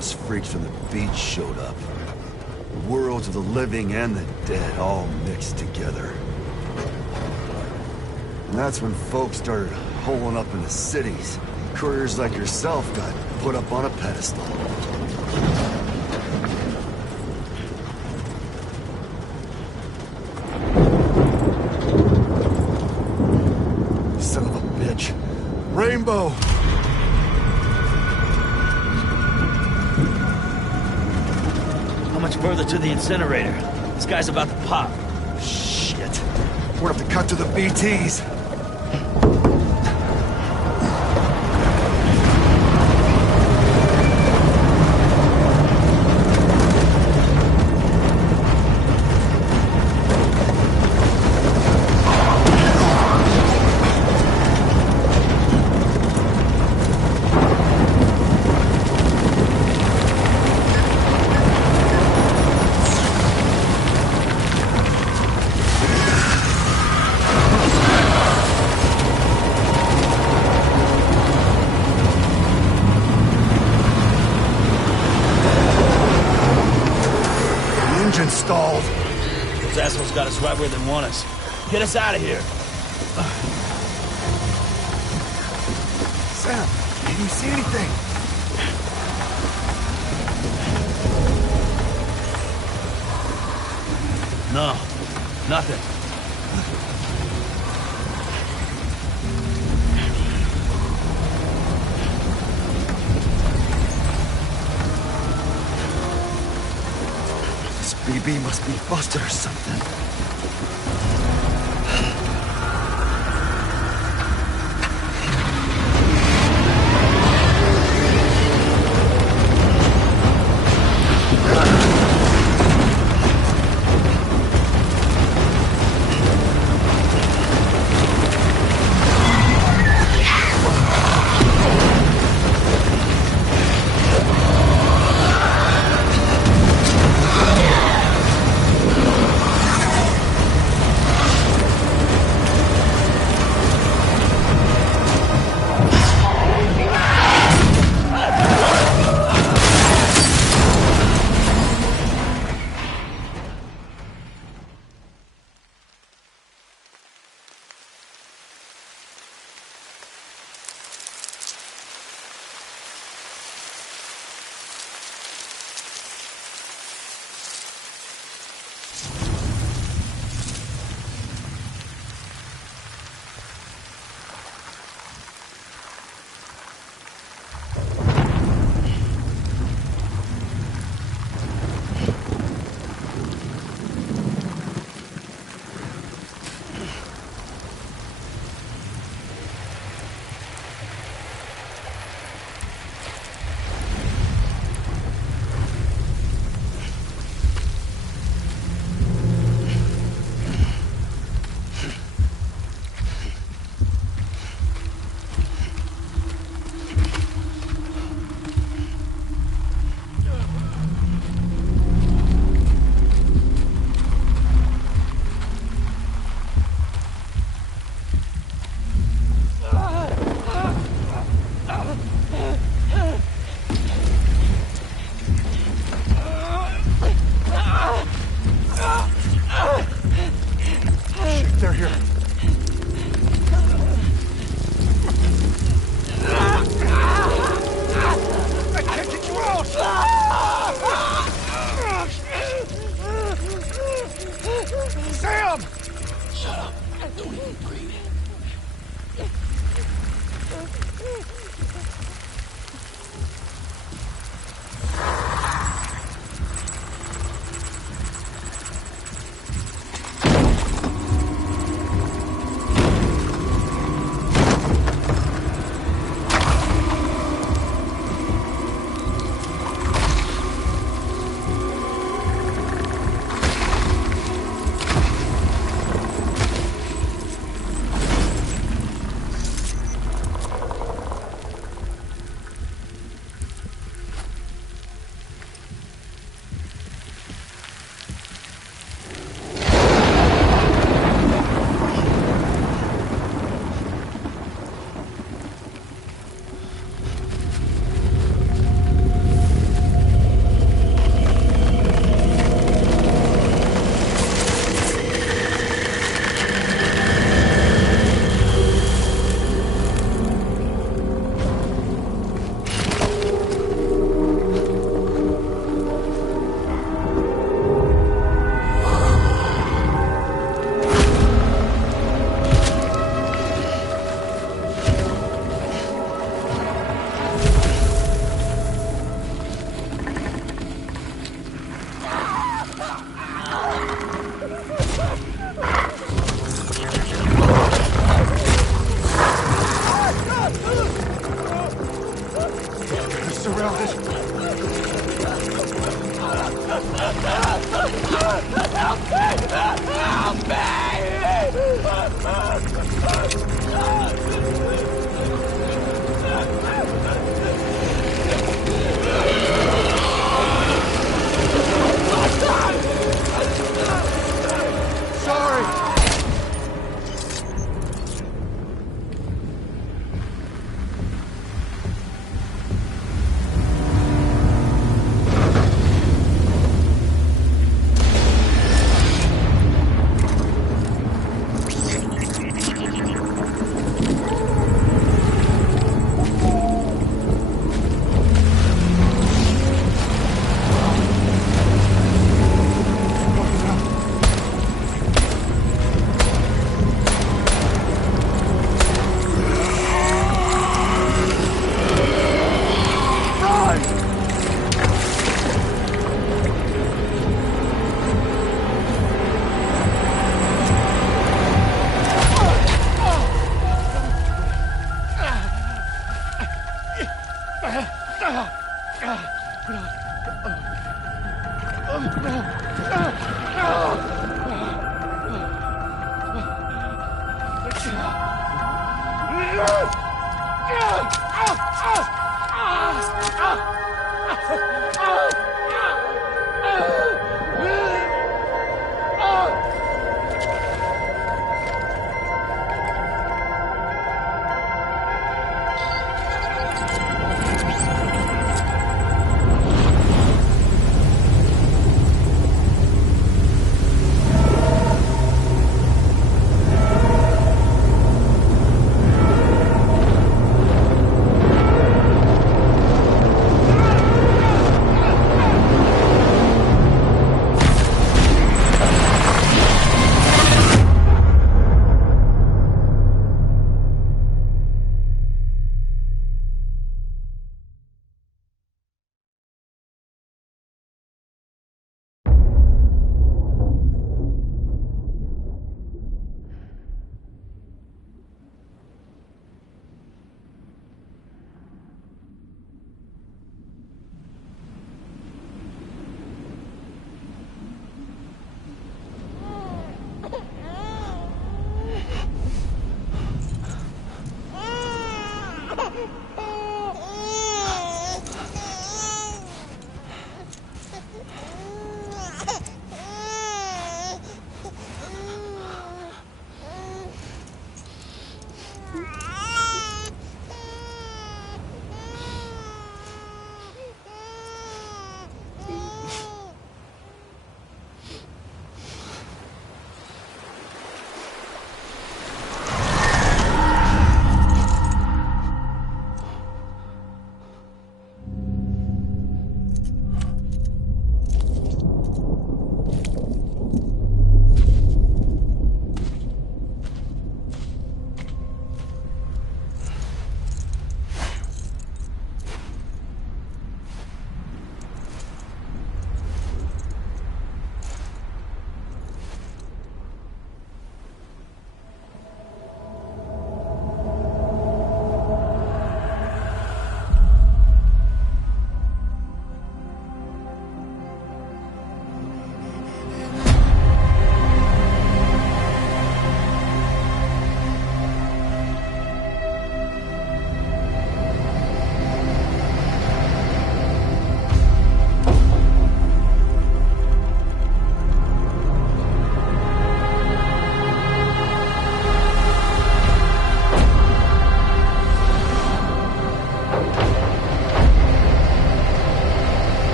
those freaks from the beach showed up. The worlds of the living and the dead all mixed together. And that's when folks started holing up in the cities. Couriers like yourself got put up on a pedestal. Son of a bitch. Rainbow! How much further to the incinerator? This guy's about to pop. Shit. We're gonna have to cut to the BTs. Stalled. Those assholes got us right where they want us. Get us out of here. Sam, can you see anything? No, nothing. BB must be busted or something.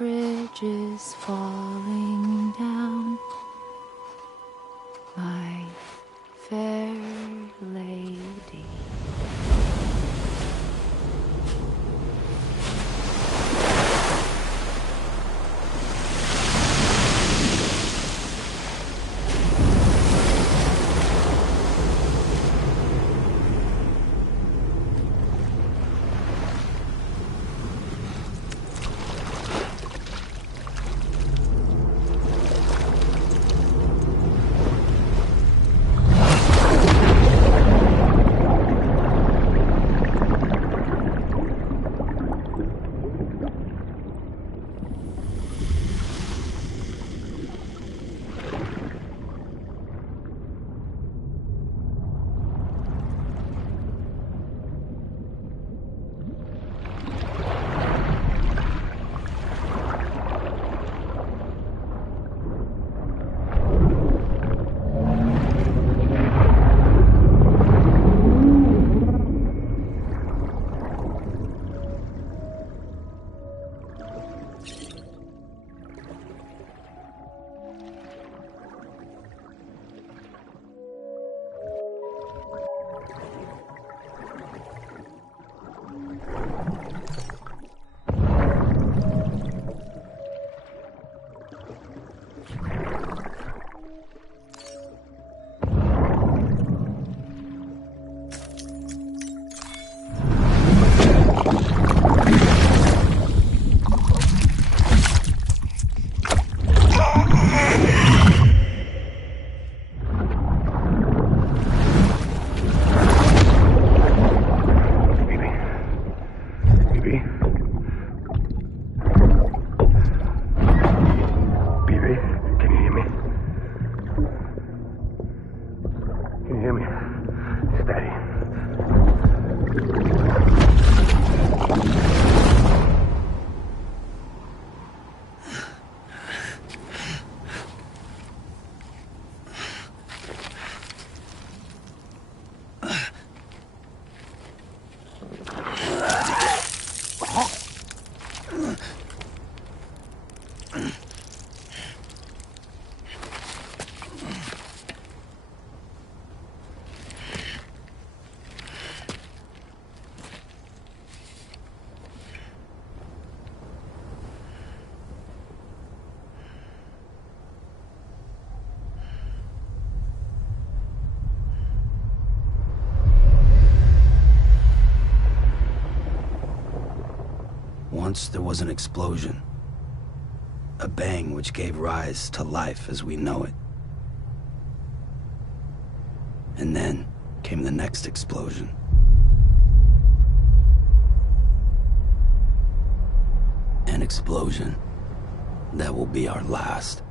bridges falling down, my fair lady. hear me? Can you hear me? Steady. Once there was an explosion. A bang which gave rise to life as we know it. And then came the next explosion. An explosion that will be our last.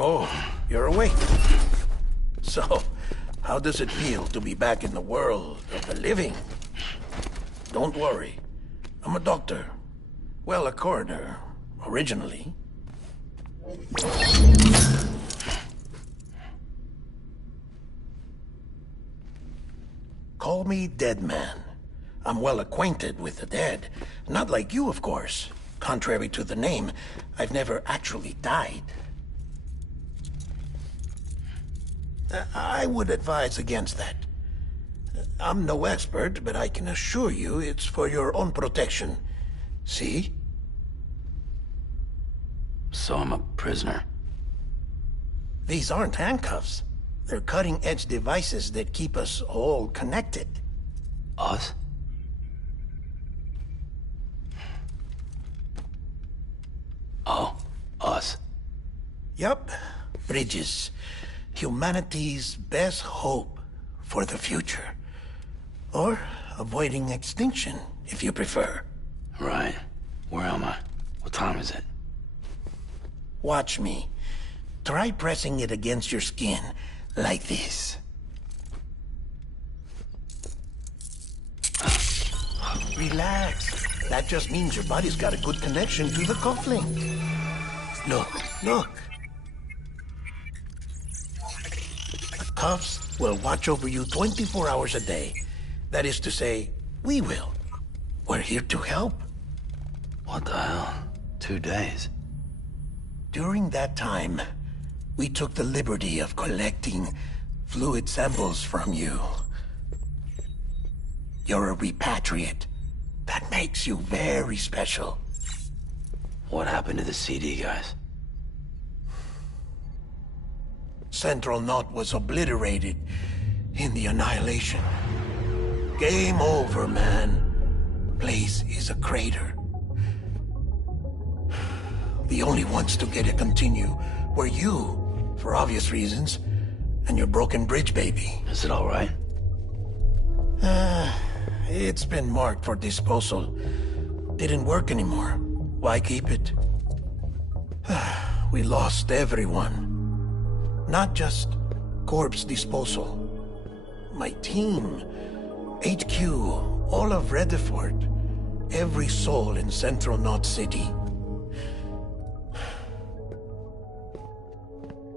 Oh, you're awake. So, how does it feel to be back in the world of the living? Don't worry. I'm a doctor. Well, a coroner, originally. Call me Dead Man. I'm well acquainted with the dead. Not like you, of course. Contrary to the name, I've never actually died. I would advise against that. I'm no expert, but I can assure you it's for your own protection. See? So I'm a prisoner. These aren't handcuffs. They're cutting-edge devices that keep us all connected. Us? Oh, us. Yup. Bridges. Humanity's best hope for the future. Or avoiding extinction, if you prefer. Right. Where am I? What time is it? Watch me. Try pressing it against your skin, like this. Relax. That just means your body's got a good connection to the cufflink. Look. The cuffs will watch over you 24 hours a day. That is to say, we will. We're here to help. What the hell? 2 days? During that time, we took the liberty of collecting fluid samples from you. You're a repatriate. That makes you very special. What happened to the CD guys? Central Knot was obliterated in the Annihilation. Game over, man. Place is a crater. The only ones to get it continue were you, for obvious reasons, and your broken bridge baby. Is it all right? It's been marked for disposal. Didn't work anymore. Why keep it? We lost everyone. Not just corpse disposal. My team, HQ, all of Redefort, every soul in Central Knot City.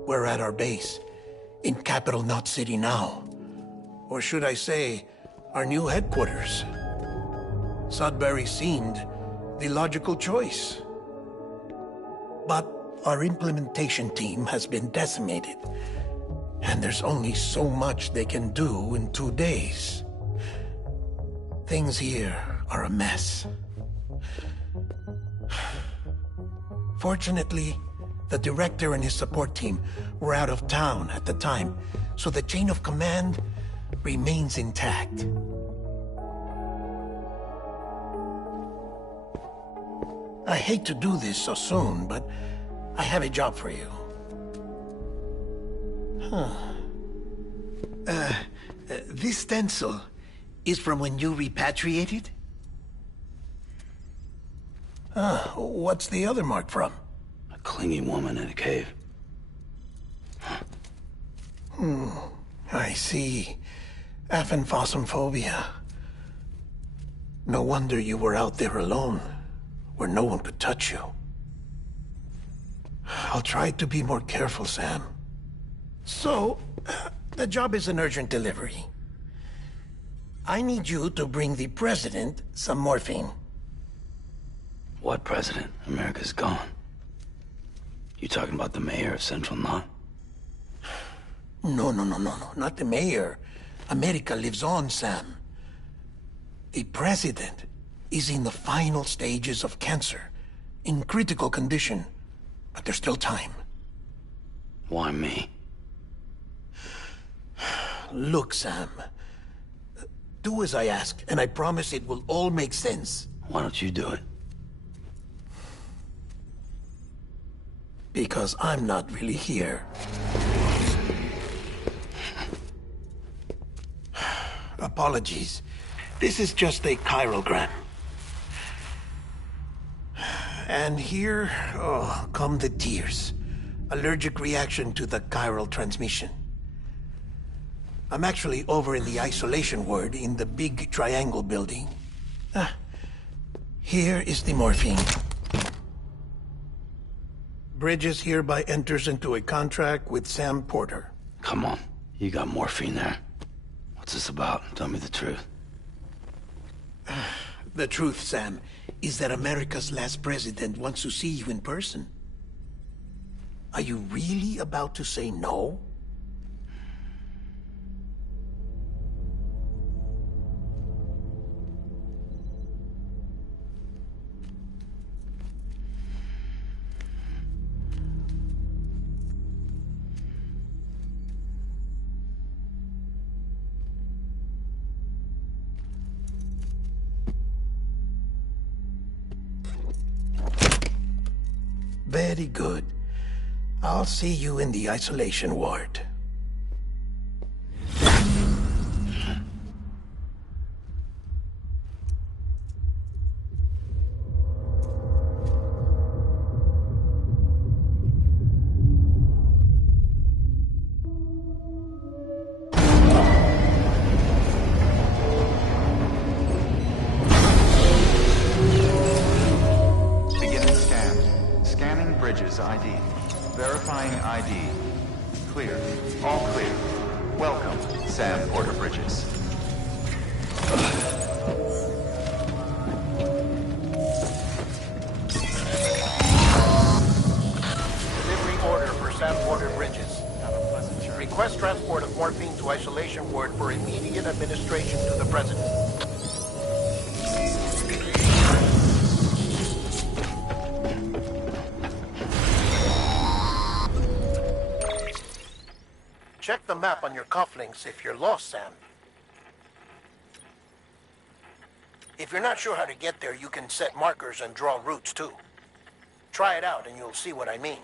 We're at our base, in capital Knot City now. Or should I say, our new headquarters. Sudbury seemed the logical choice. But our implementation team has been decimated, and there's only so much they can do in 2 days. Things here are a mess. Fortunately, the director and his support team were out of town at the time, so the chain of command remains intact. I hate to do this so soon, but I have a job for you. This stencil is from when you repatriated? What's the other mark from? A clingy woman in a cave. I see. Aphenphosmphobia. No wonder you were out there alone, where no one could touch you. I'll try to be more careful, Sam. So, the job is an urgent delivery. I need you to bring the president some morphine. What president? America's gone. You talking about the mayor of Central Knot? No. Not the mayor. America lives on, Sam. The president is in the final stages of cancer, in critical condition, but there's still time. Why me? Look, Sam. Do as I ask, and I promise it will all make sense. Why don't you do it? Because I'm not really here. Apologies. This is just a chirogram. And here, come the tears. Allergic reaction to the chiral transmission. I'm actually over in the isolation ward in the big triangle building. Here is the morphine. Bridges hereby enters into a contract with Sam Porter. Come on. You got morphine there. What's this about? Tell me the truth. The truth, Sam, is that America's last president wants to see you in person. Are you really about to say no? Very good. I'll see you in the isolation ward. Beginning scan. Scanning Bridges ID. Verifying ID. Clear. All clear. Welcome, Sam Porter Bridges. Delivery order for Sam Porter Bridges. Request transport of morphine to isolation ward for immediate administration to the president. Check the map on your cufflinks if you're lost, Sam. If you're not sure how to get there, you can set markers and draw routes, too. Try it out and you'll see what I mean.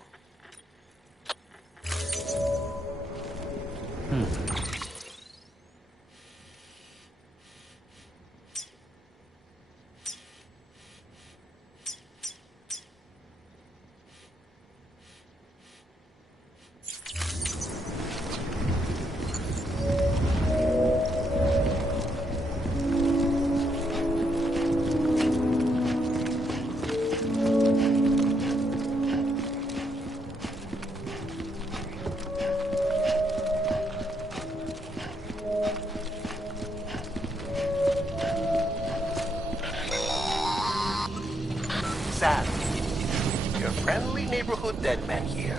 Sam, your friendly neighborhood dead man here.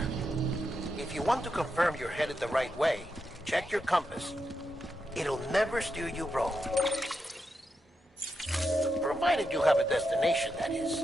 If you want to confirm you're headed the right way, check your compass. It'll never steer you wrong. Provided you have a destination, that is.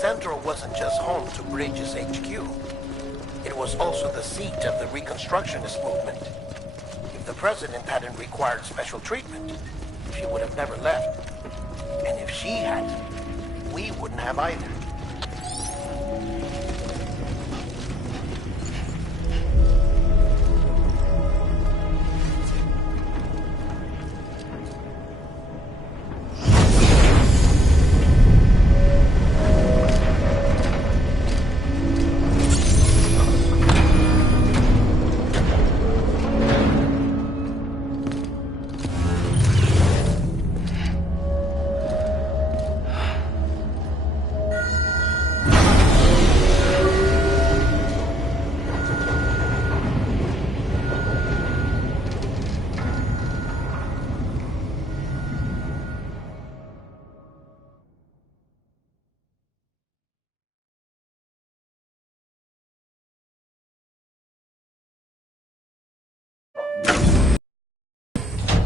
Central wasn't just home to Bridges HQ. It was also the seat of the Reconstructionist movement. If the president hadn't required special treatment, she would have never left. And if she hadn't, we wouldn't have either.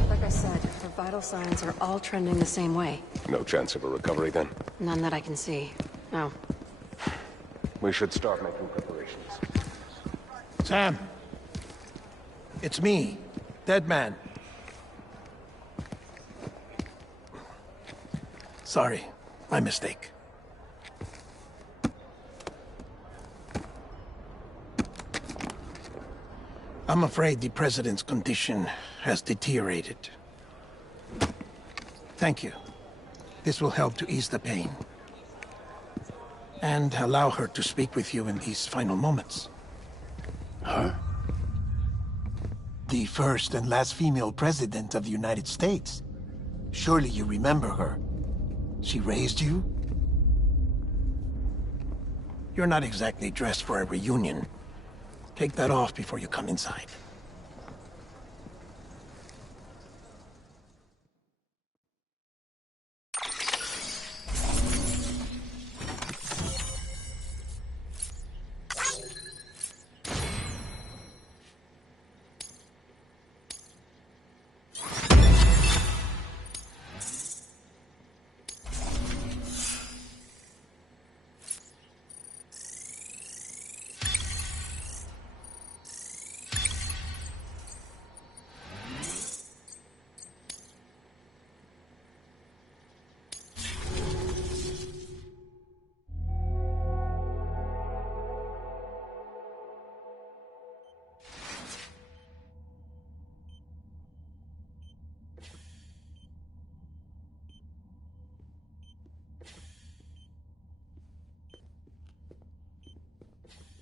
Like I said, her vital signs are all trending the same way. No chance of a recovery then? None that I can see. No. We should start making preparations. Sam. It's me, Dead Man. Sorry, my mistake. I'm afraid the president's condition has deteriorated. Thank you. This will help to ease the pain. And allow her to speak with you in these final moments. Her? The first and last female president of the United States. Surely you remember her. She raised you? You're not exactly dressed for a reunion. Take that off before you come inside.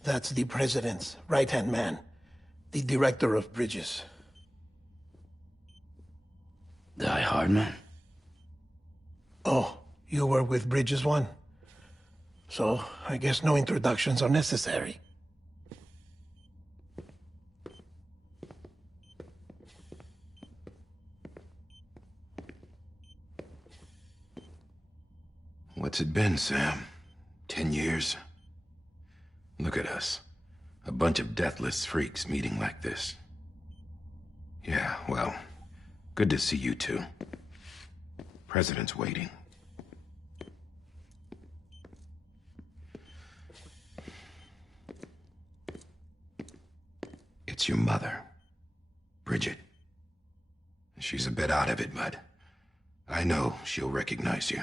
That's the president's right-hand man, the director of bridges. Die Hardman? Oh, you were with Bridges One? So, I guess no introductions are necessary. What's it been, Sam? 10 years? Look at us. A bunch of deathless freaks meeting like this. Yeah, well, good to see you two. President's waiting. It's your mother, Bridget. She's a bit out of it, but I know she'll recognize you.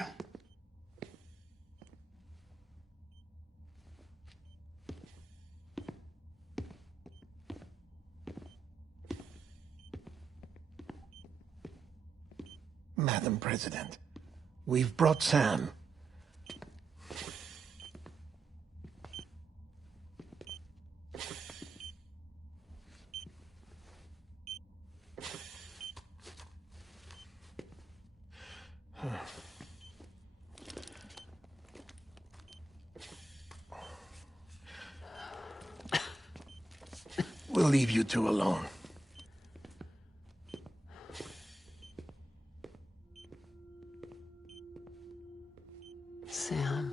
Madam President, we've brought Sam. We'll leave you two alone. Sam,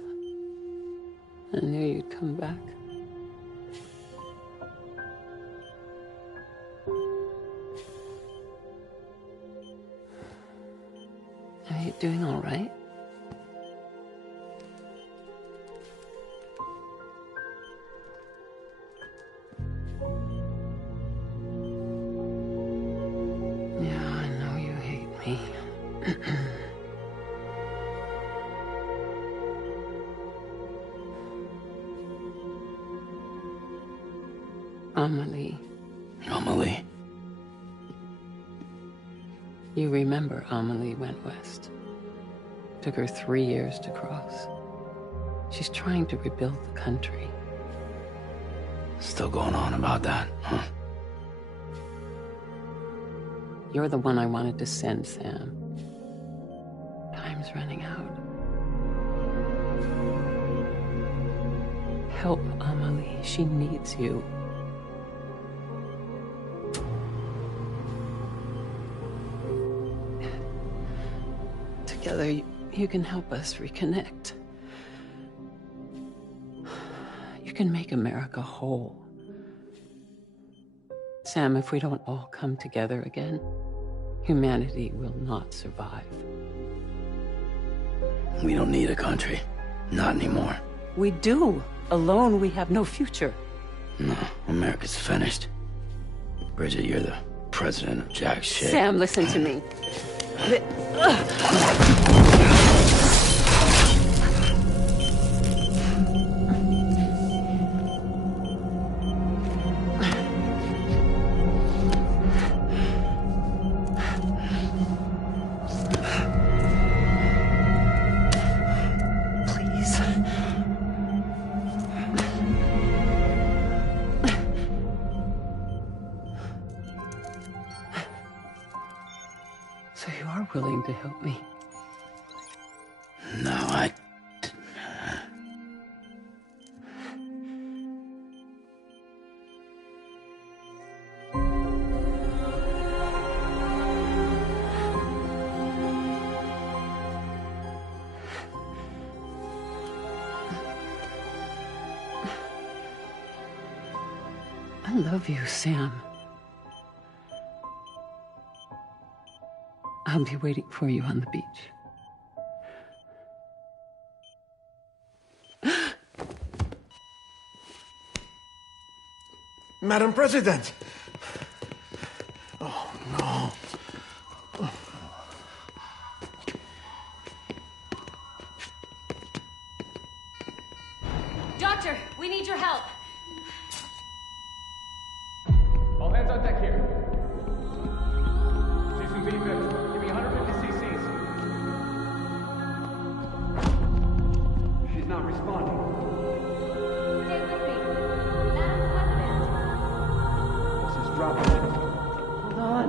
I knew you'd come back. Are you doing all right? Yeah, I know you hate me. Amelie. Amelie? You remember Amelie went west. Took her 3 years to cross. She's trying to rebuild the country. Still going on about that, huh? You're the one I wanted to send, Sam. Time's running out. Help Amelie. She needs you. Together, you can help us reconnect. You can make America whole. Sam, if we don't all come together again, humanity will not survive. We don't need a country. Not anymore. We do. Alone, we have no future. No, America's finished. Bridget, you're the president of jack shit. Sam, listen to me. So you are willing to help me? No, I love you, Sam. I'll be waiting for you on the beach. Madam President! Oh, no. Doctor, we need your help. All hands on deck here. Season B, give me 150 cc's. She's not responding. Stay with me. Madam President. This is dropping. Hold on.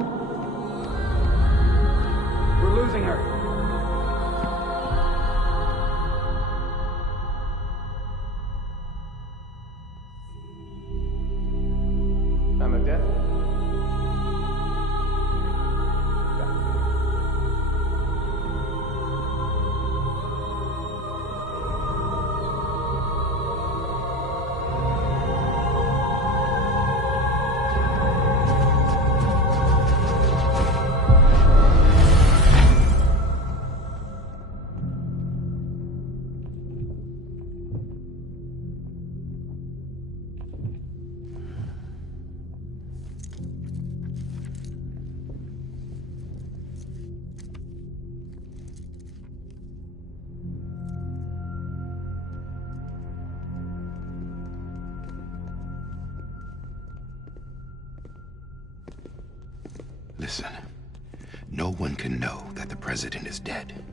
Listen, no one can know that the president is dead.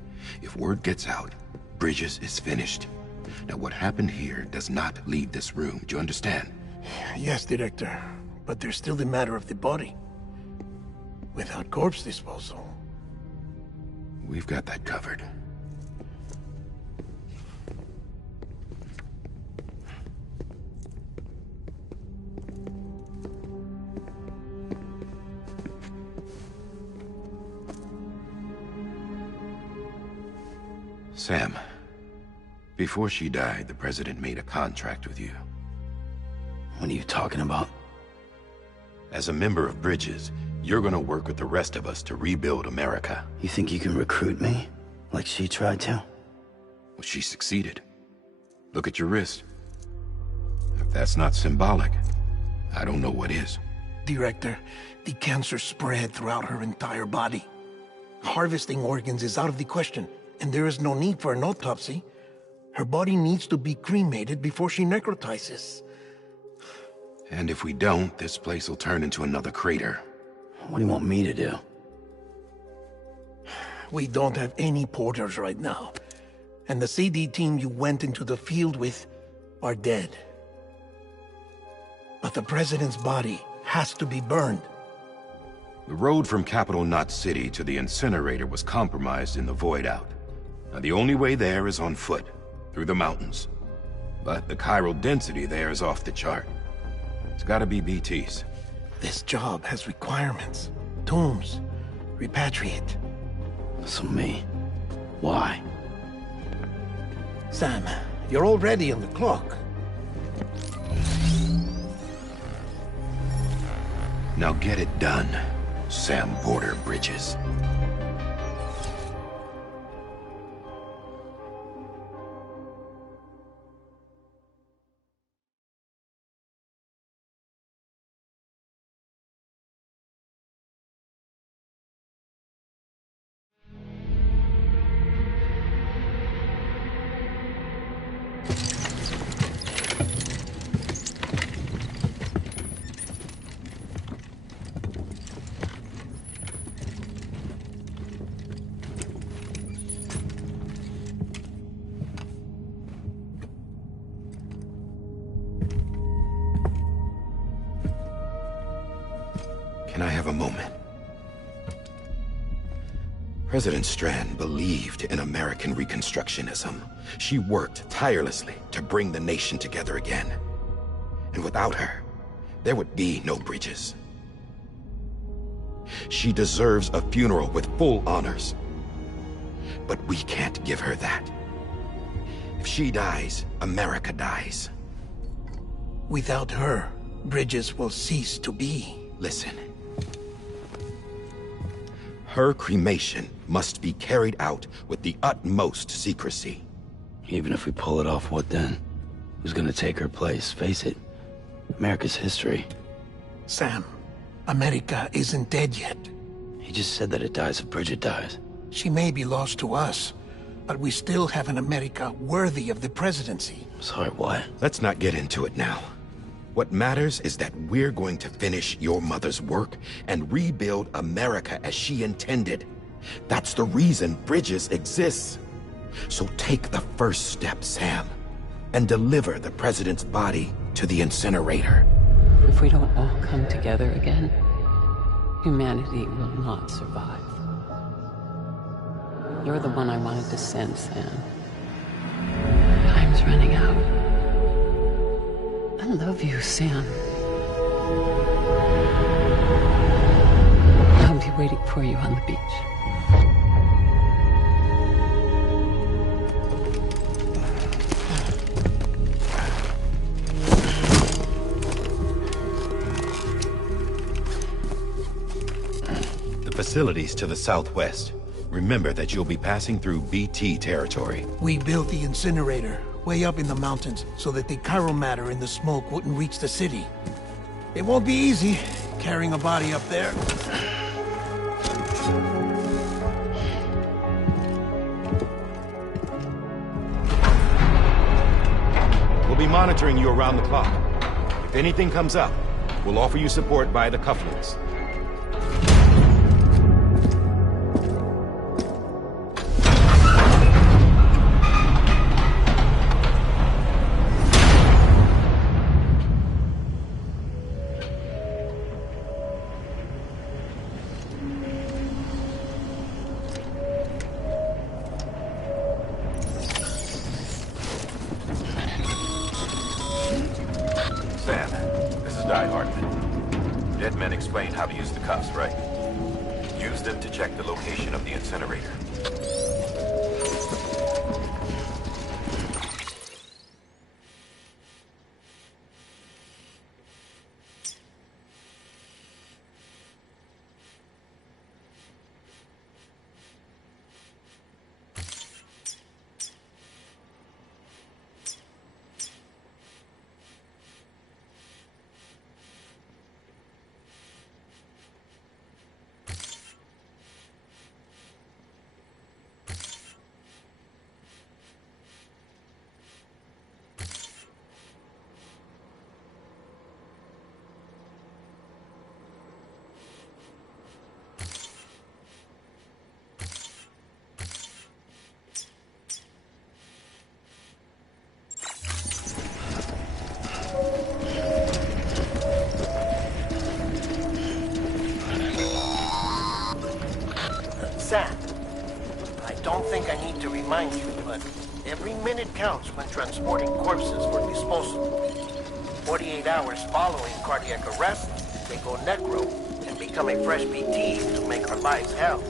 If word gets out, Bridges is finished. Now, what happened here does not leave this room. Do you understand? Yes, Director. But there's still the matter of the body. Without corpse disposal. We've got that covered. Sam, before she died, the president made a contract with you. What are you talking about? As a member of Bridges, you're gonna work with the rest of us to rebuild America. You think you can recruit me? Like she tried to? Well, she succeeded. Look at your wrist. If that's not symbolic, I don't know what is. Director, the cancer spread throughout her entire body. Harvesting organs is out of the question, and there is no need for an autopsy. Her body needs to be cremated before she necrotizes. And if we don't, this place will turn into another crater. What do you want me to do? We don't have any porters right now. And the CD team you went into the field with are dead. But the president's body has to be burned. The road from Capital Knot City to the incinerator was compromised in the void out. Now, the only way there is on foot, through the mountains. But the chiral density there is off the chart. It's gotta be BT's. This job has requirements. Tombs. Repatriate. So me? Why? Sam, you're already on the clock. Now get it done, Sam Porter Bridges. Can I have a moment? President Strand believed in American Reconstructionism. She worked tirelessly to bring the nation together again. And without her, there would be no Bridges. She deserves a funeral with full honors. But we can't give her that. If she dies, America dies. Without her, Bridges will cease to be. Listen. Her cremation must be carried out with the utmost secrecy. Even if we pull it off, what then? Who's gonna take her place? Face it, America's history. Sam, America isn't dead yet. He just said that it dies if Bridget dies. She may be lost to us, but we still have an America worthy of the presidency. Sorry, what? Let's not get into it now. What matters is that we're going to finish your mother's work and rebuild America as she intended. That's the reason Bridges exists. So take the first step, Sam, and deliver the president's body to the incinerator. If we don't all come together again, humanity will not survive. You're the one I wanted to send, Sam. Time's running out. I love you, Sam. I'll be waiting for you on the beach. The facility's to the southwest. Remember that you'll be passing through BT territory. We built the incinerator way up in the mountains so that the chiral matter in the smoke wouldn't reach the city. It won't be easy carrying a body up there. We'll be monitoring you around the clock. If anything comes up, we'll offer you support via the cufflinks. explained how to use the cuffs, right? Use them to check the location of the incinerator. Sam, I don't think I need to remind you, but every minute counts when transporting corpses for disposal. 48 hours following cardiac arrest, they go necro and become a fresh BT to make our lives hell.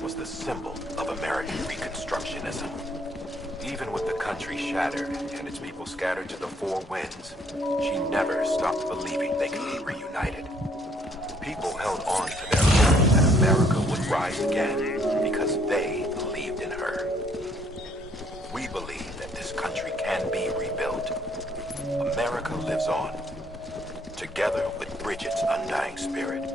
Was the symbol of American Reconstructionism. Even with the country shattered and its people scattered to the four winds, she never stopped believing they could be reunited. People held on to their hope that America would rise again because they believed in her. We believe that this country can be rebuilt. America lives on, together with Bridget's undying spirit.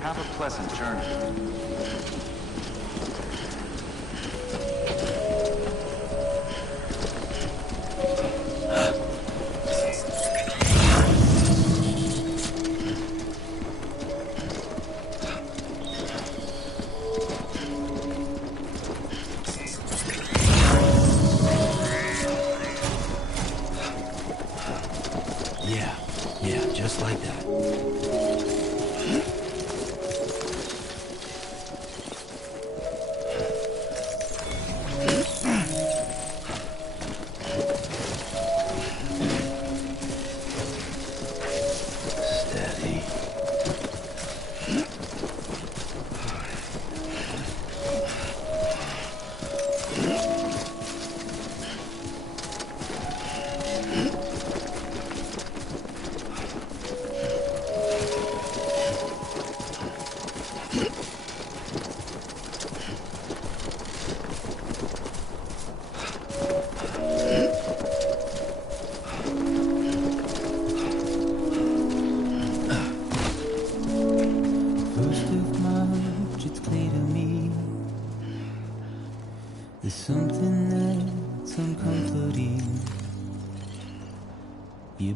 Have a pleasant journey. Yeah, just like that.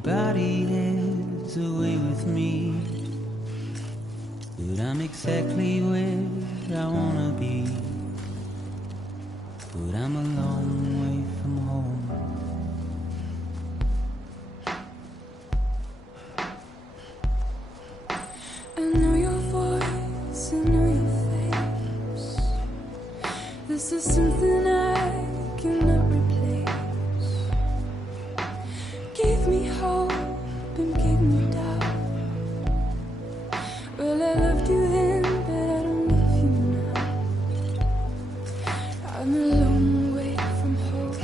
Everybody is away with me, but I'm exactly where I wanna be. But I'm a long way from home. I know your voice, I know your face. This is something I cannot replace. Gave me hope and gave me doubt. Well, I loved you then, but I don't love you now. I'm a long way from home.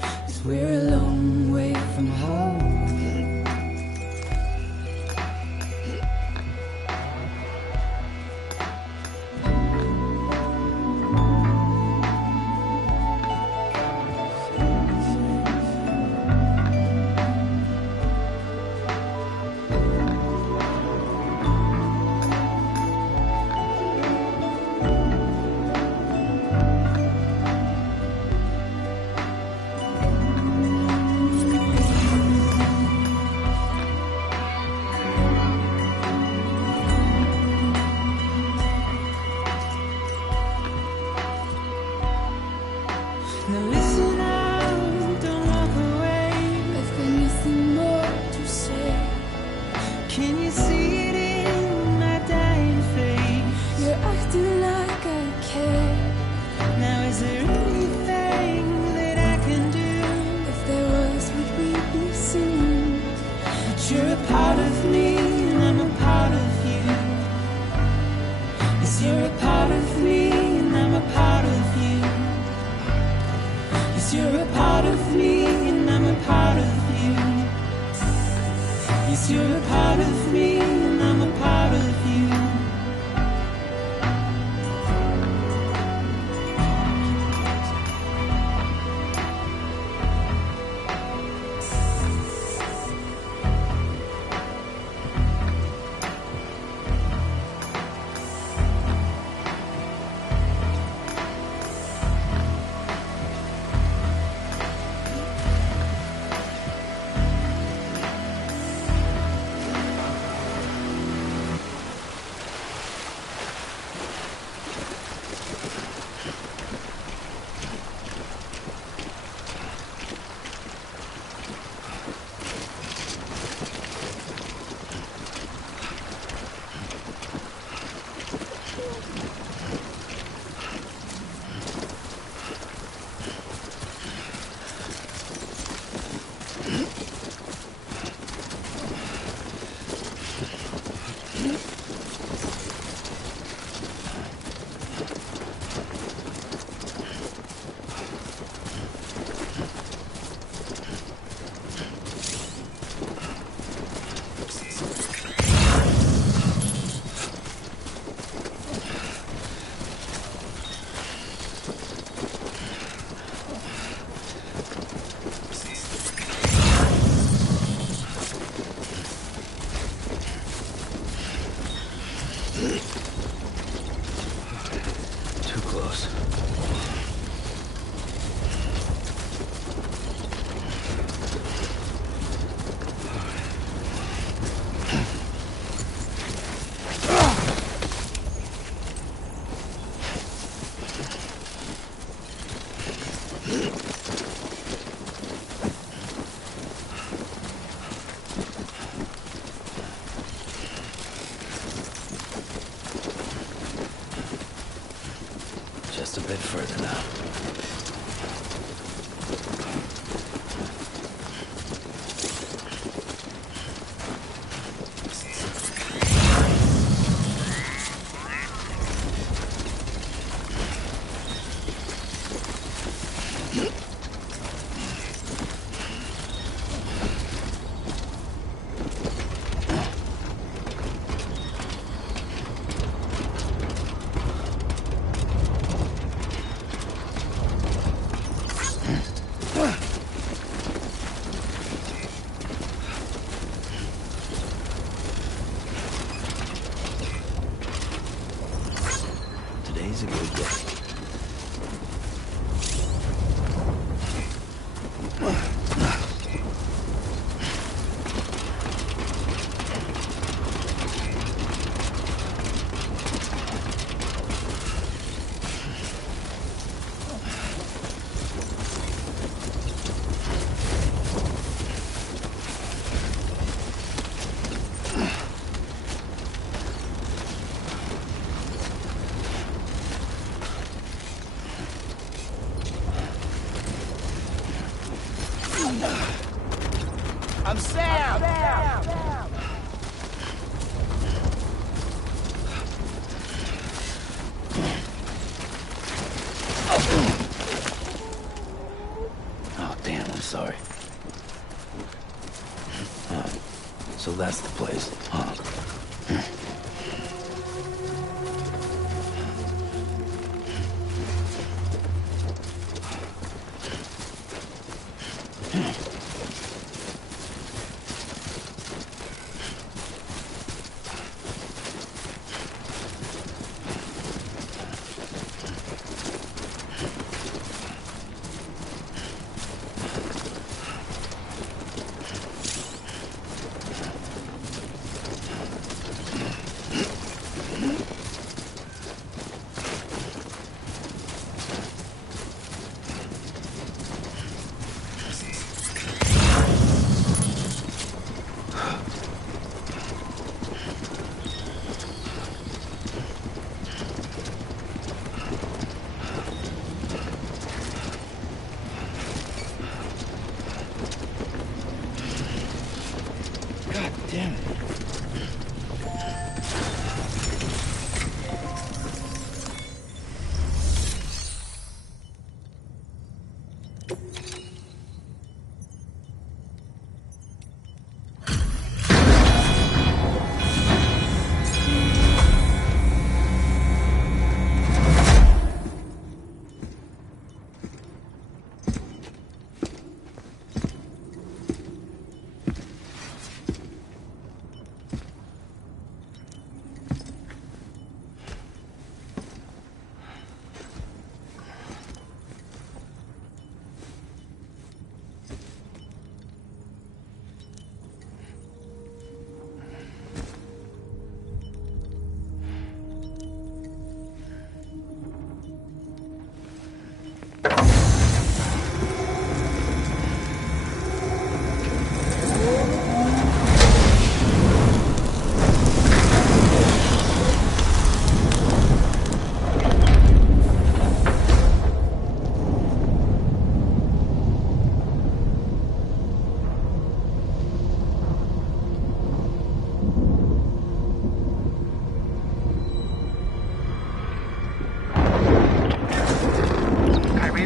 'Cause we're a long way from home. Now listen out, don't walk away. I've got nothing more to say. Can you see it in my dying face? You're acting like I care. Now is there anything that I can do? If there was, would we be singing? But you're a part of me and I'm a part of you. Yes, you're a part of me and I'm a part of you. Yes, you're a part of me and I'm a part of you. Yes, you're a part of me and I'm a part of you. Too close. Just a bit further now. I'm Sam! Oh, damn, I'm sorry. So that's the place, huh? God damn it.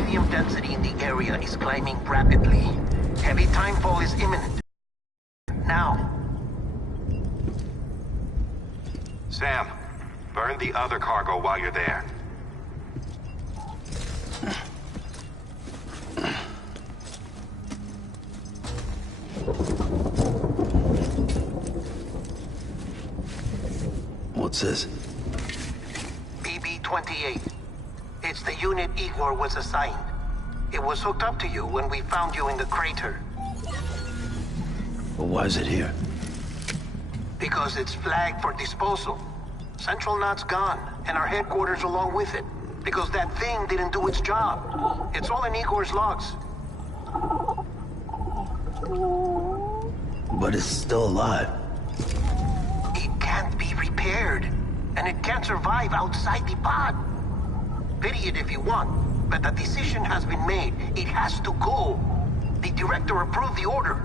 Chiralium density in the area is climbing rapidly. Heavy timefall is imminent. Now. Sam, burn the other cargo while you're there. What's this? BB-28. It's the unit Igor was assigned. It was hooked up to you when we found you in the crater. But why is it here? Because it's flagged for disposal. Central Knot's gone, and our headquarters along with it. Because that thing didn't do its job. It's all in Igor's logs. But it's still alive. It can't be repaired. And it can't survive outside the pod. Pity it if you want, but the decision has been made. It has to go. The director approved the order.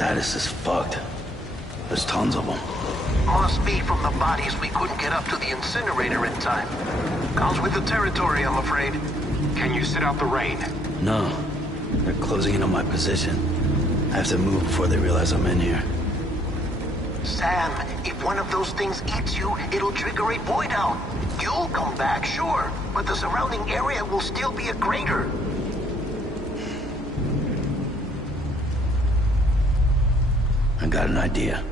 status is fucked. There's tons of them. Must be from the bodies we couldn't get up to the incinerator in time. Comes with the territory, I'm afraid. Can you sit out the rain? No. They're closing in on my position. I have to move before they realize I'm in here. Sam, if one of those things eats you, it'll trigger a void out. You'll come back, sure, but the surrounding area will still be a crater. I got an idea.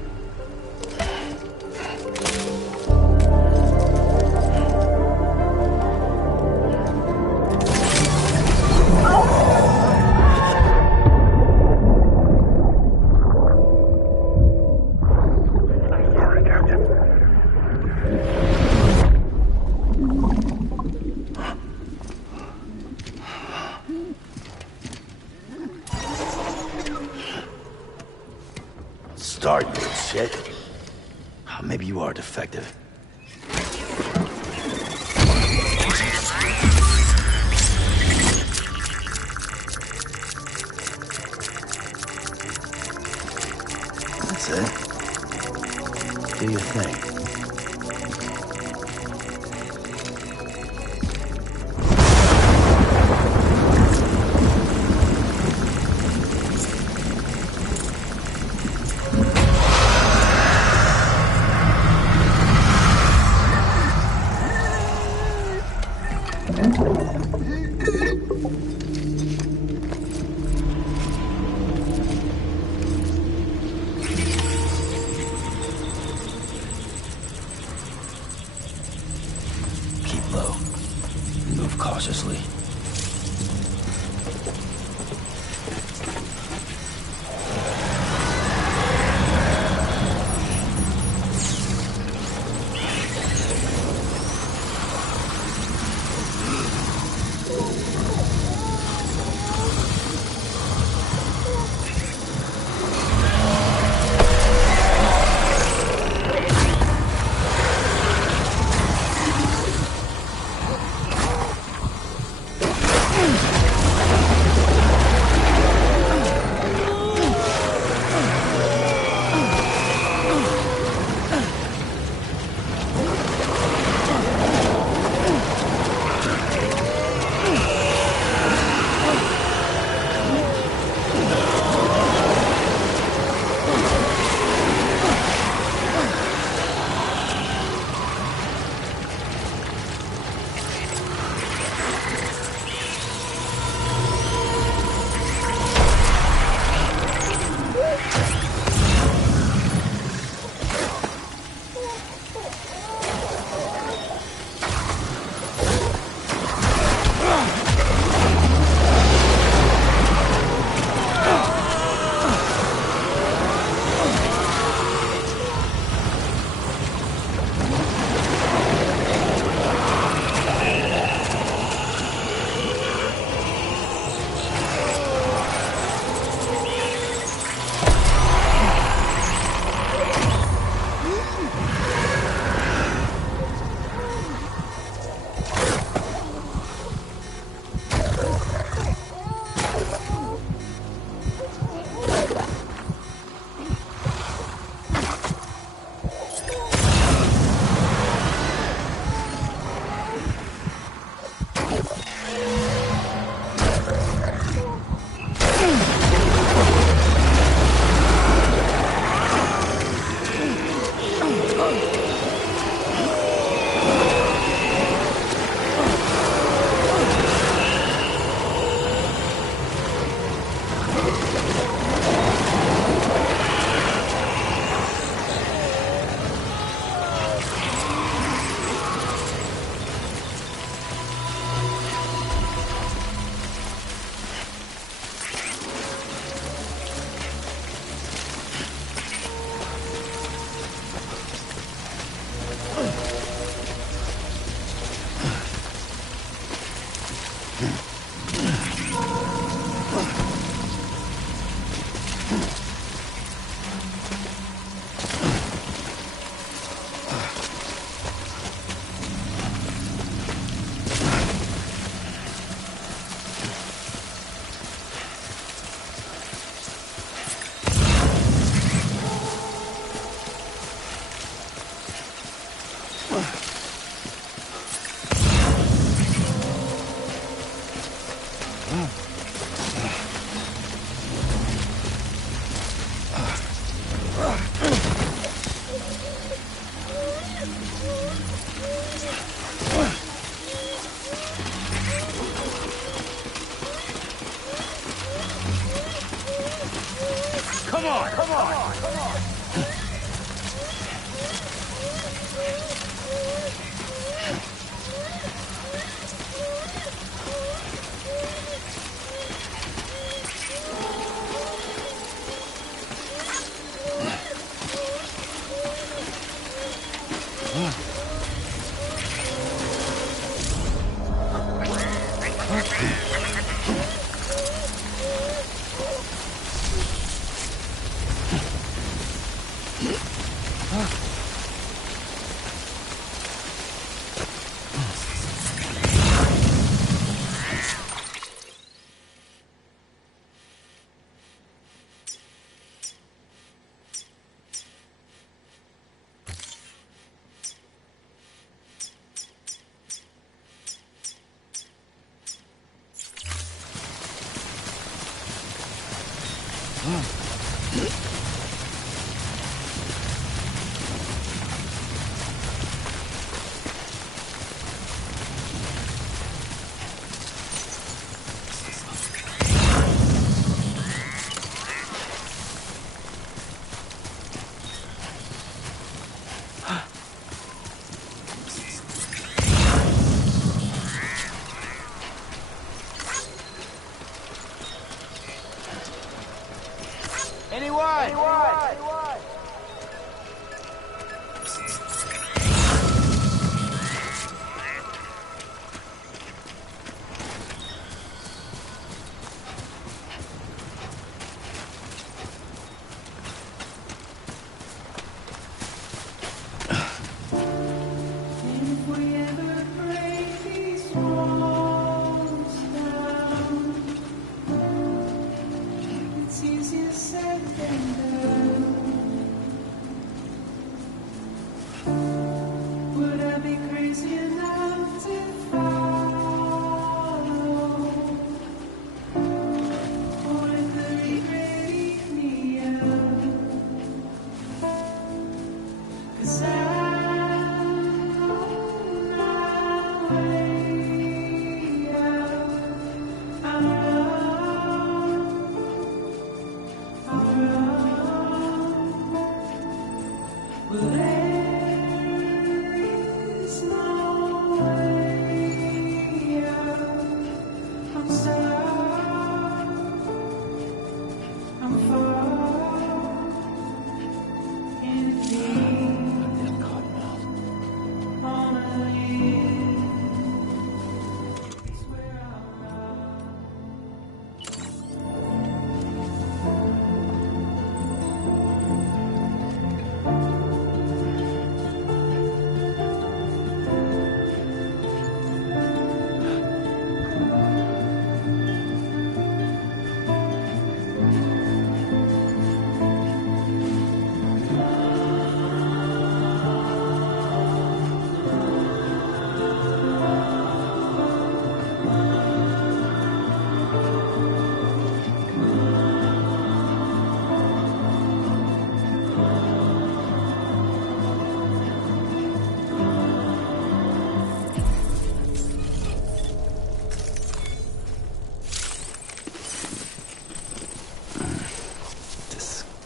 Start, you shit. Maybe you are defective. That's it. Do your thing.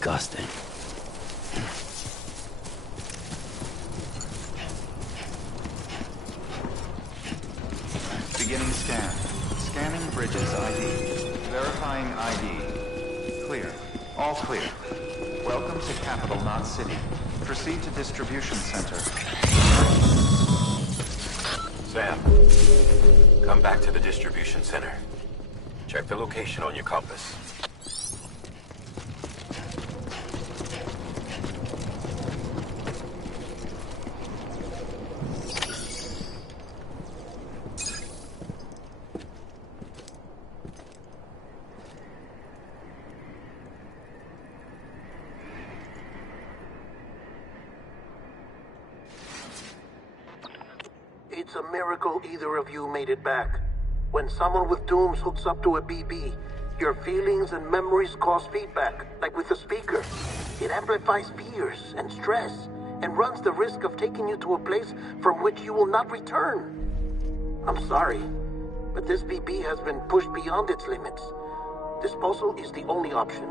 Disgusting. Beginning scan. Scanning bridges ID. Verifying ID. Clear. All clear. Welcome to Capital Knot City. Proceed to distribution center. Sam, come back to the distribution center. Check the location on your compass. It's a miracle either of you made it back. When someone with dooms hooks up to a BB, your feelings and memories cause feedback, like with a speaker. It amplifies fears and stress, and runs the risk of taking you to a place from which you will not return. I'm sorry, but this BB has been pushed beyond its limits. Disposal is the only option.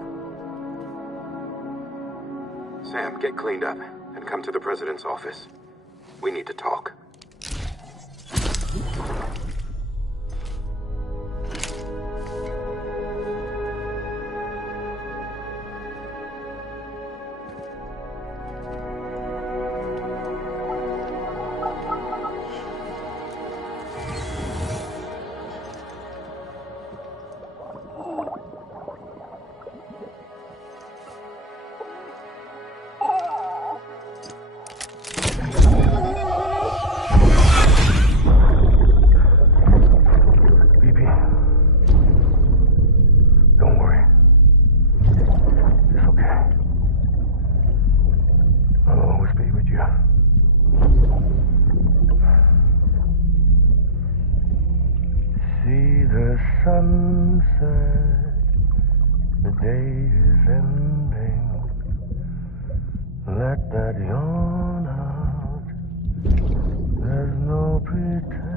Sam, get cleaned up and come to the President's office. We need to talk. sunset, the day is ending. Let that yawn out. There's no pretending.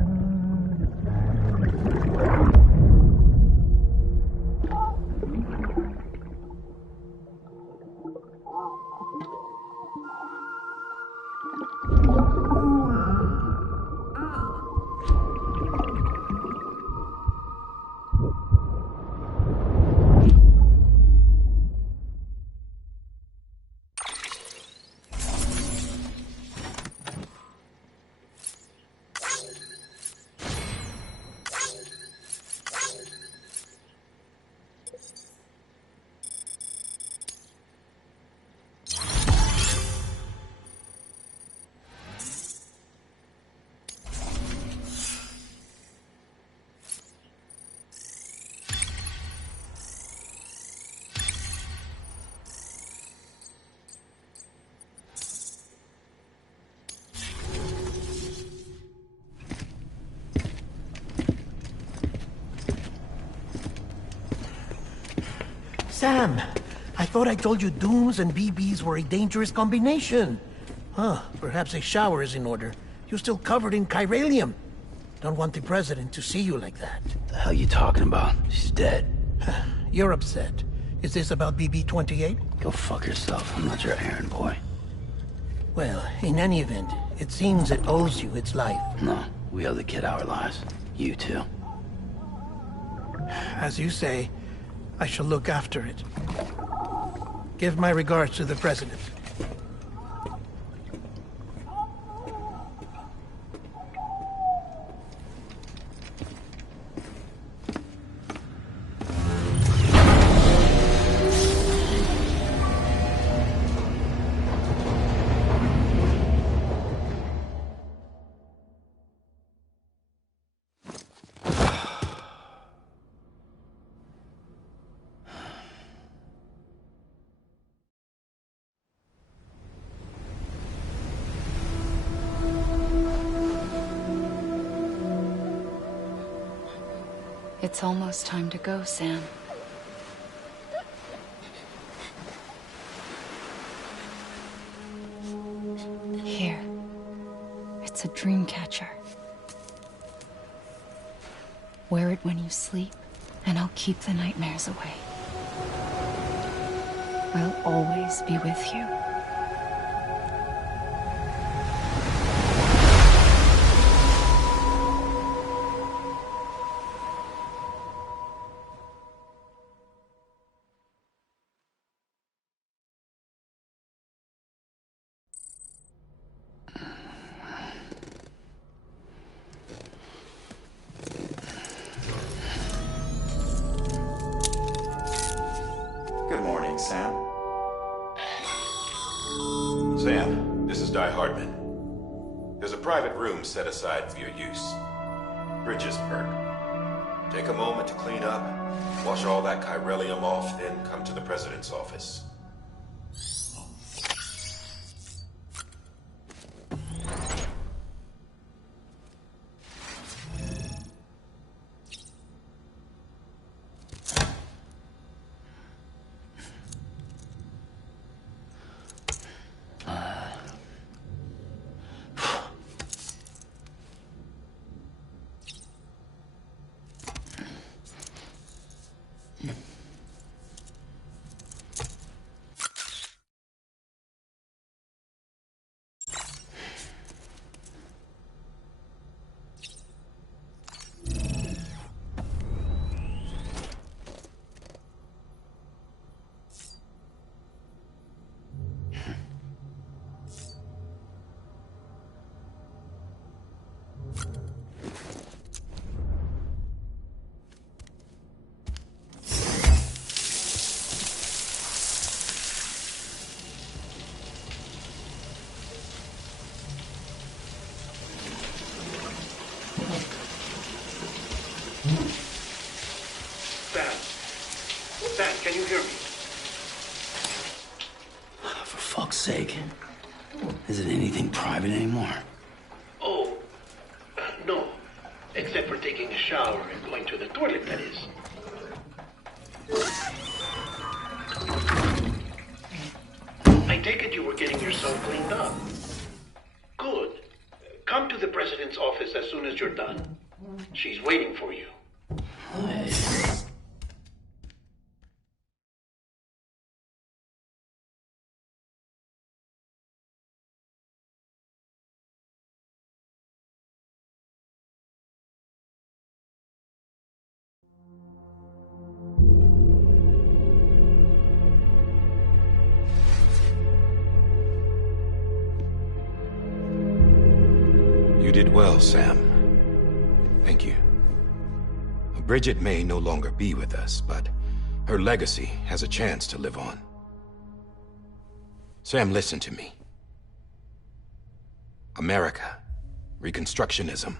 Sam, I thought I told you dooms and BBs were a dangerous combination. Huh, perhaps a shower is in order. You're still covered in chiralium. Don't want the president to see you like that. The hell you talking about? She's dead. You're upset. Is this about BB-28? Go fuck yourself. I'm not your errand boy. Well, in any event, it seems it owes you its life. No, we owe the kid our lives. You too. As you say, I shall look after it. Give my regards to the president. It's almost time to go, Sam. Here. It's a dream catcher. Wear it when you sleep, and I'll keep the nightmares away. I'll always be with you. Good morning, Sam. Sam, this is Di Hardman. There's a private room set aside for your use. Bridges perk. Take a moment to clean up, wash all that chiralium off, then come to the president's office. Sam, can you hear me? For fuck's sake. Is it anything private anymore? Oh, no. Except for taking taking a shower and going to the toilet, that is. I take it you were getting yourself cleaned up. Good. Come to the president's office as soon as you're done. She's waiting for you. You did well, Sam. Thank you. Bridget may no longer be with us, but her legacy has a chance to live on. Sam, listen to me. America, Reconstructionism,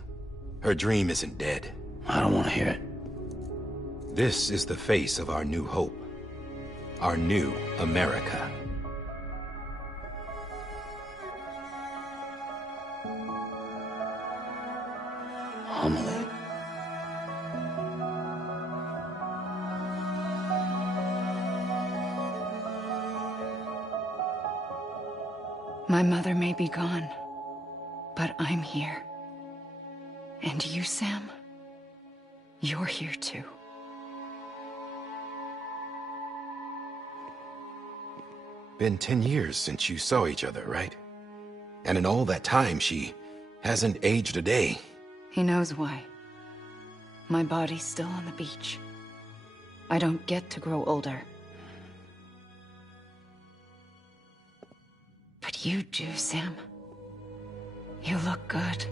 her dream isn't dead. I don't want to hear it. This is the face of our new hope. Our new America. Amelie. My mother may be gone, but I'm here. And you, Sam, you're here too. Been 10 years since you saw each other, right? And in all that time, she hasn't aged a day. He knows why. My body's still on the beach. I don't get to grow older. But you do, Sam. You look good.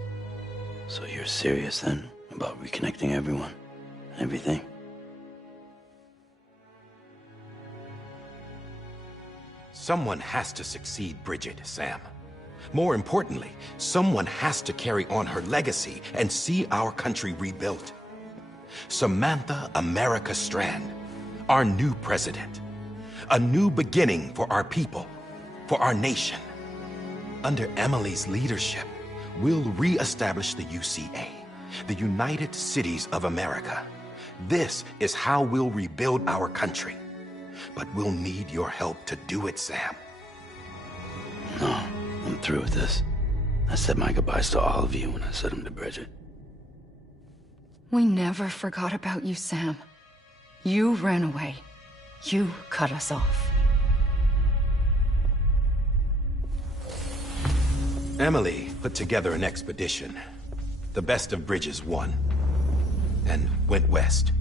So you're serious then about reconnecting everyone and everything? Someone has to succeed Bridget, Sam. More importantly, someone has to carry on her legacy and see our country rebuilt. Samantha America Strand, our new president. A new beginning for our people, for our nation. Under Emily's leadership, we'll re-establish the UCA, the United Cities of America. This is how we'll rebuild our country. But we'll need your help to do it, Sam. No, I'm through with this. I said my goodbyes to all of you when I said them to Bridget. We never forgot about you, Sam. You ran away. You cut us off. Emily put together an expedition. The best of Bridges won. And went west.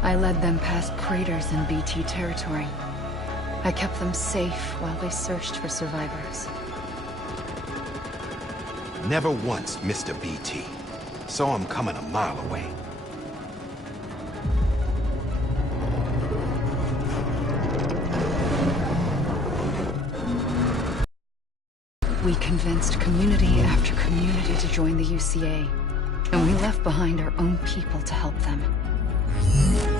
I led them past craters in BT territory. I kept them safe while they searched for survivors. Never once missed a BT. Saw him coming a mile away. We convinced community after community to join the UCA, and we left behind our own people to help them.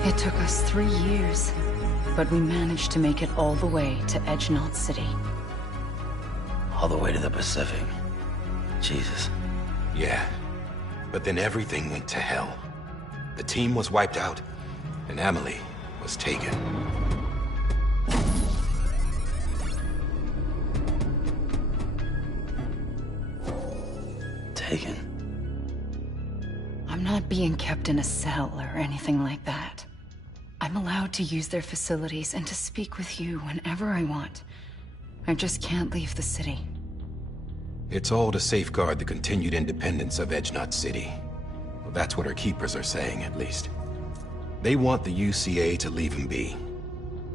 It took us 3 years, but we managed to make it all the way to Edge-Knot City. All the way to the Pacific. Jesus. Yeah, but then everything went to hell. The team was wiped out, and Emily was taken. Taken? I'm not being kept in a cell or anything like that. I'm allowed to use their facilities and to speak with you whenever I want. I just can't leave the city. It's all to safeguard the continued independence of Edge-Knot City. Well, that's what our keepers are saying, at least. They want the UCA to leave him be.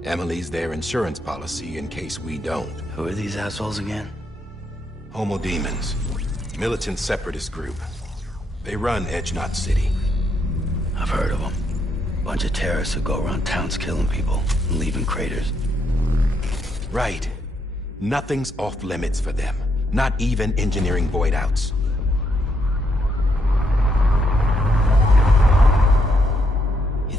Emily's their insurance policy in case we don't. Who are these assholes again? Homo Demons. Militant separatist group. They run Edge-Knot City. I've heard of them. Bunch of terrorists who go around towns killing people and leaving craters. Right. Nothing's off limits for them. Not even engineering void outs.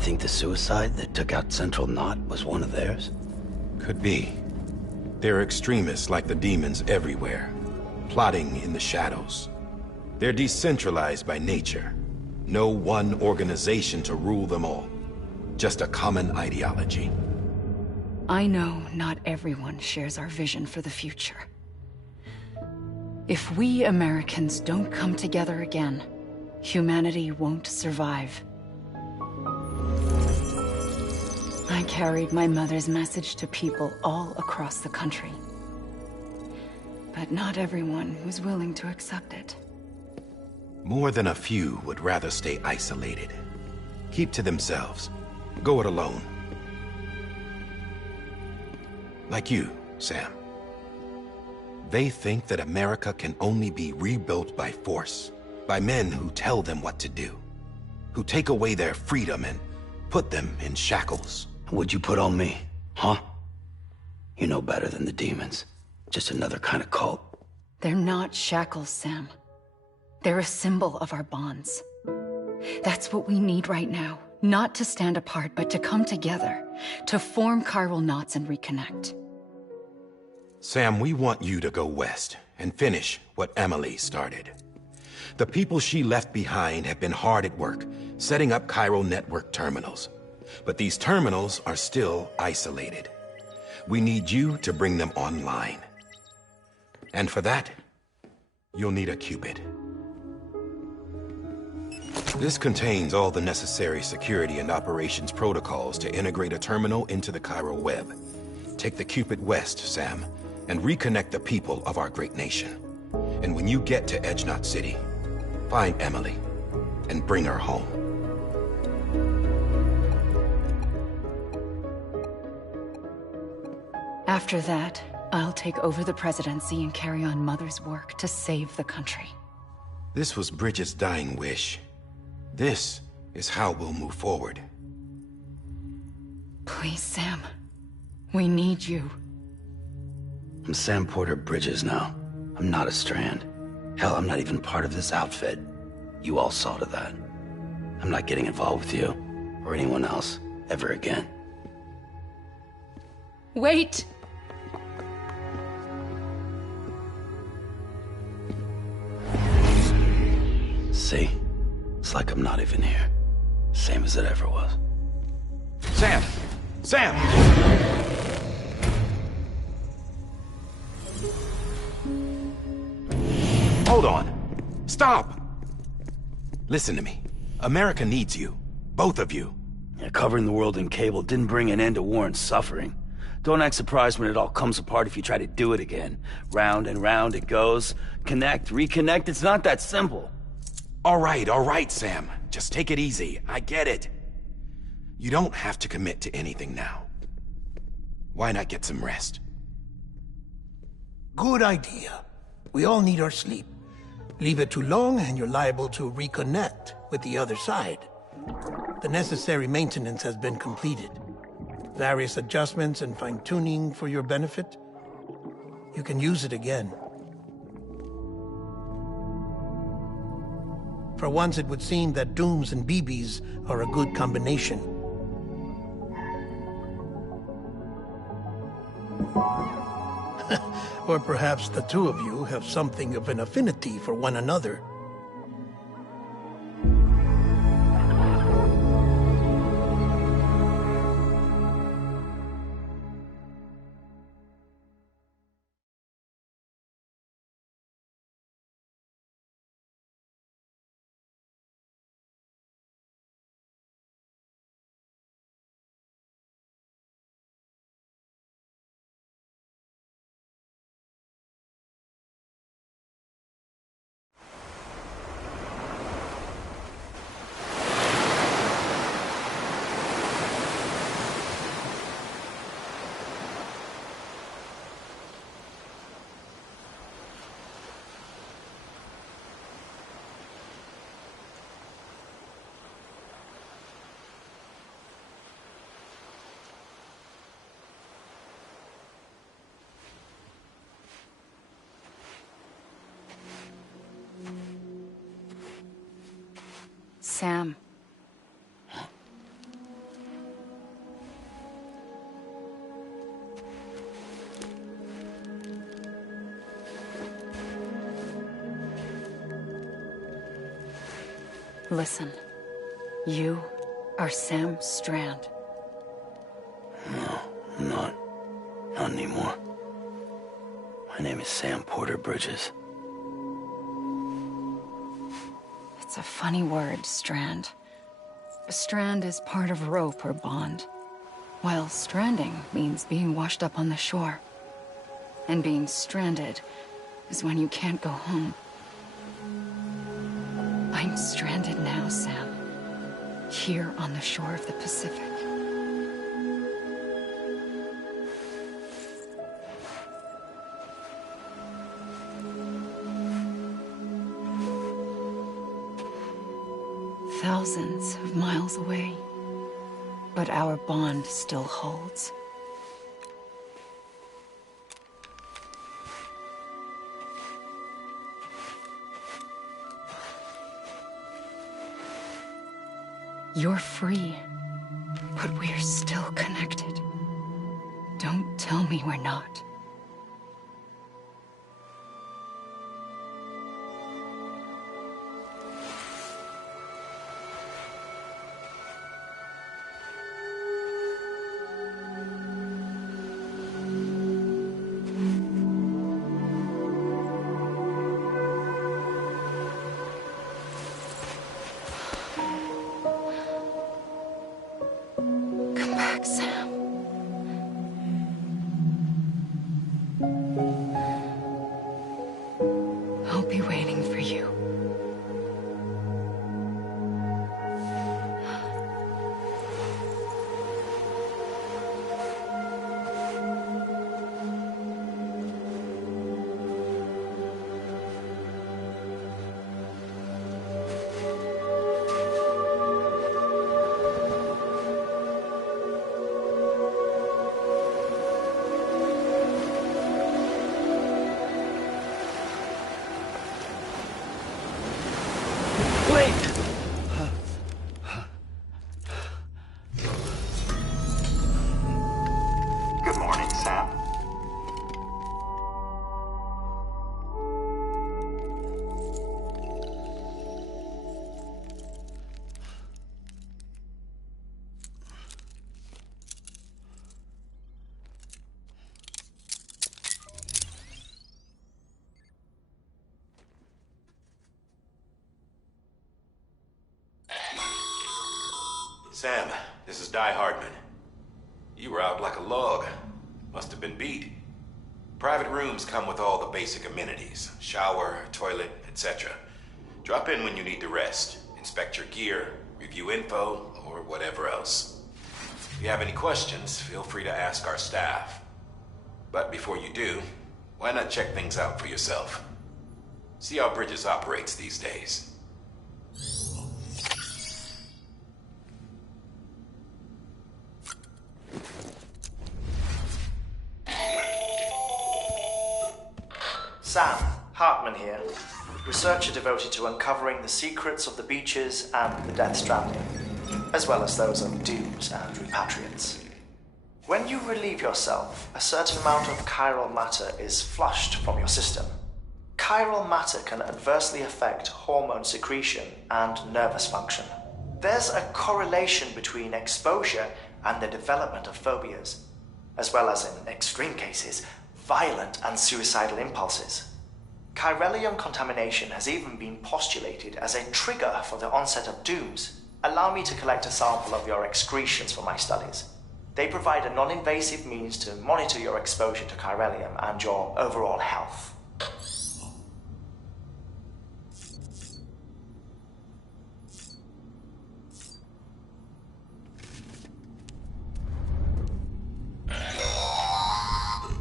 think the suicide that took out Central Knot was one of theirs? Could be. There are extremists like the demons everywhere, plotting in the shadows. They're decentralized by nature. No one organization to rule them all. Just a common ideology. I know not everyone shares our vision for the future. If we Americans don't come together again, humanity won't survive. I carried my mother's message to people all across the country. But not everyone was willing to accept it. More than a few would rather stay isolated. Keep to themselves. Go it alone. Like you, Sam. They think that America can only be rebuilt by force, by men who tell them what to do, who take away their freedom and put them in shackles. What'd you put on me, huh? You know better than the demons. Just another kind of cult. They're not shackles, Sam. They're a symbol of our bonds. That's what we need right now. Not to stand apart, but to come together, to form chiral knots and reconnect. Sam, we want you to go west and finish what Emily started. The people she left behind have been hard at work, setting up chiral network terminals. But these terminals are still isolated. We need you to bring them online. And for that, you'll need a Cupid. This contains all the necessary security and operations protocols to integrate a terminal into the chiral web. Take the Cupid west, Sam, and reconnect the people of our great nation. And when you get to Edge Knot City, find Emily and bring her home. After that, I'll take over the presidency and carry on Mother's work to save the country. This was Bridget's dying wish. This is how we'll move forward. Please, Sam. We need you. I'm Sam Porter Bridges now. I'm not a Strand. Hell, I'm not even part of this outfit. You all saw to that. I'm not getting involved with you, or anyone else, ever again. Wait! See? It's like I'm not even here. Same as it ever was. Sam! Sam! Hold on. Stop! Listen to me. America needs you. Both of you. Yeah, covering the world in cable didn't bring an end to war and suffering. Don't act surprised when it all comes apart if you try to do it again. Round and round it goes. Connect, reconnect, it's not that simple. All right, Sam. Just take it easy. I get it. You don't have to commit to anything now. Why not get some rest? Good idea. We all need our sleep. Leave it too long and you're liable to reconnect with the other side. The necessary maintenance has been completed. Various adjustments and fine-tuning for your benefit. You can use it again. For once, it would seem that Dooms and BBs are a good combination. Or perhaps the two of you have something of an affinity for one another. Sam. Listen. You are Sam Strand. No, I'm not. Not anymore. My name is Sam Porter Bridges. It's a funny word, Strand. A strand is part of rope or bond, while stranding means being washed up on the shore. And being stranded is when you can't go home. I'm stranded now, Sam. Here on the shore of the Pacific. Thousands of miles away, but our bond still holds. You're free, but we're still connected. Don't tell me we're not. Sam. I'll be waiting for you. Good morning, Sam. Sam, this is Die Hardman. You were out like a log. Must have been beat. Private rooms come with all the basic amenities. Shower, toilet, etc. Drop in when you need to rest. Inspect your gear, review info, or whatever else. If you have any questions, feel free to ask our staff. But before you do, why not check things out for yourself? See how Bridges operates these days. Sam, Hartman here, researcher devoted to uncovering the secrets of the beaches and the Death Stranding, as well as those of dooms and repatriates. When you relieve yourself, a certain amount of chiral matter is flushed from your system. Chiral matter can adversely affect hormone secretion and nervous function. There's a correlation between exposure and the development of phobias, as well as, in extreme cases, violent and suicidal impulses. Chiralium contamination has even been postulated as a trigger for the onset of dooms. Allow me to collect a sample of your excretions for my studies. They provide a non-invasive means to monitor your exposure to chiralium and your overall health.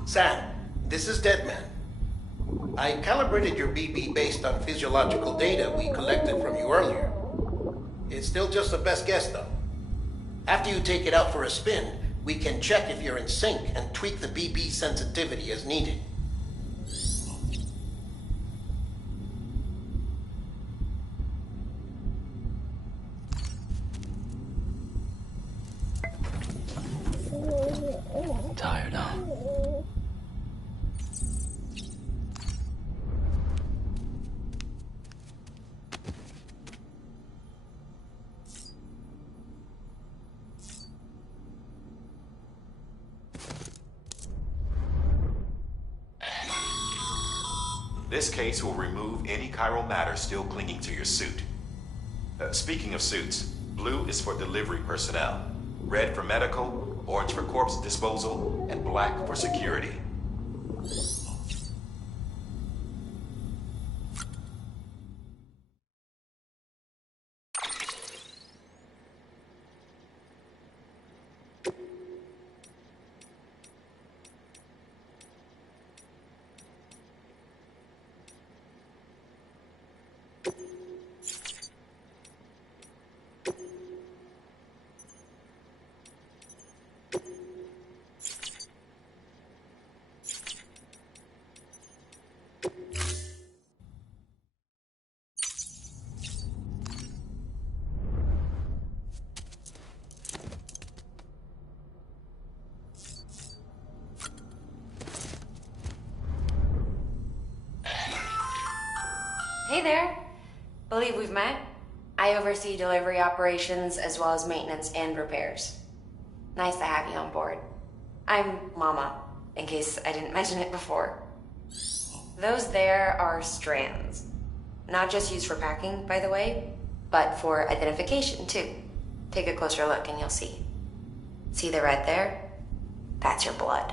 Sam, this is Deadman. I calibrated your BB based on physiological data we collected from you earlier. It's still just a best guess, though. After you take it out for a spin, we can check if you're in sync and tweak the BB sensitivity as needed. Tired, huh? This case will remove any chiral matter still clinging to your suit. Speaking of suits, blue is for delivery personnel, red for medical, orange for corpse disposal, and black for security. Hey there. Believe we've met. I oversee delivery operations as well as maintenance and repairs. Nice to have you on board. I'm Mama, in case I didn't mention it before. Those there are strands. Not just used for packing, by the way, but for identification too. Take a closer look and you'll see. See the red there? That's your blood.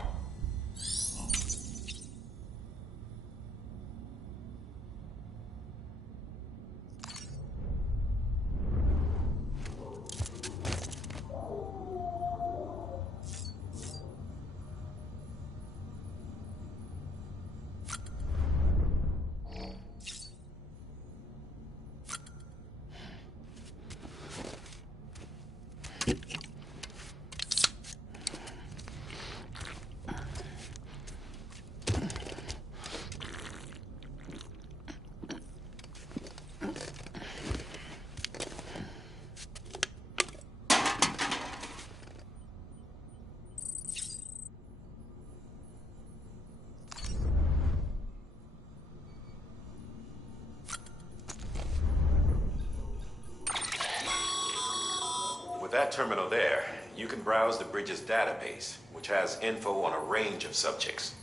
With that terminal there, you can browse the bridge's database, which has info on a range of subjects.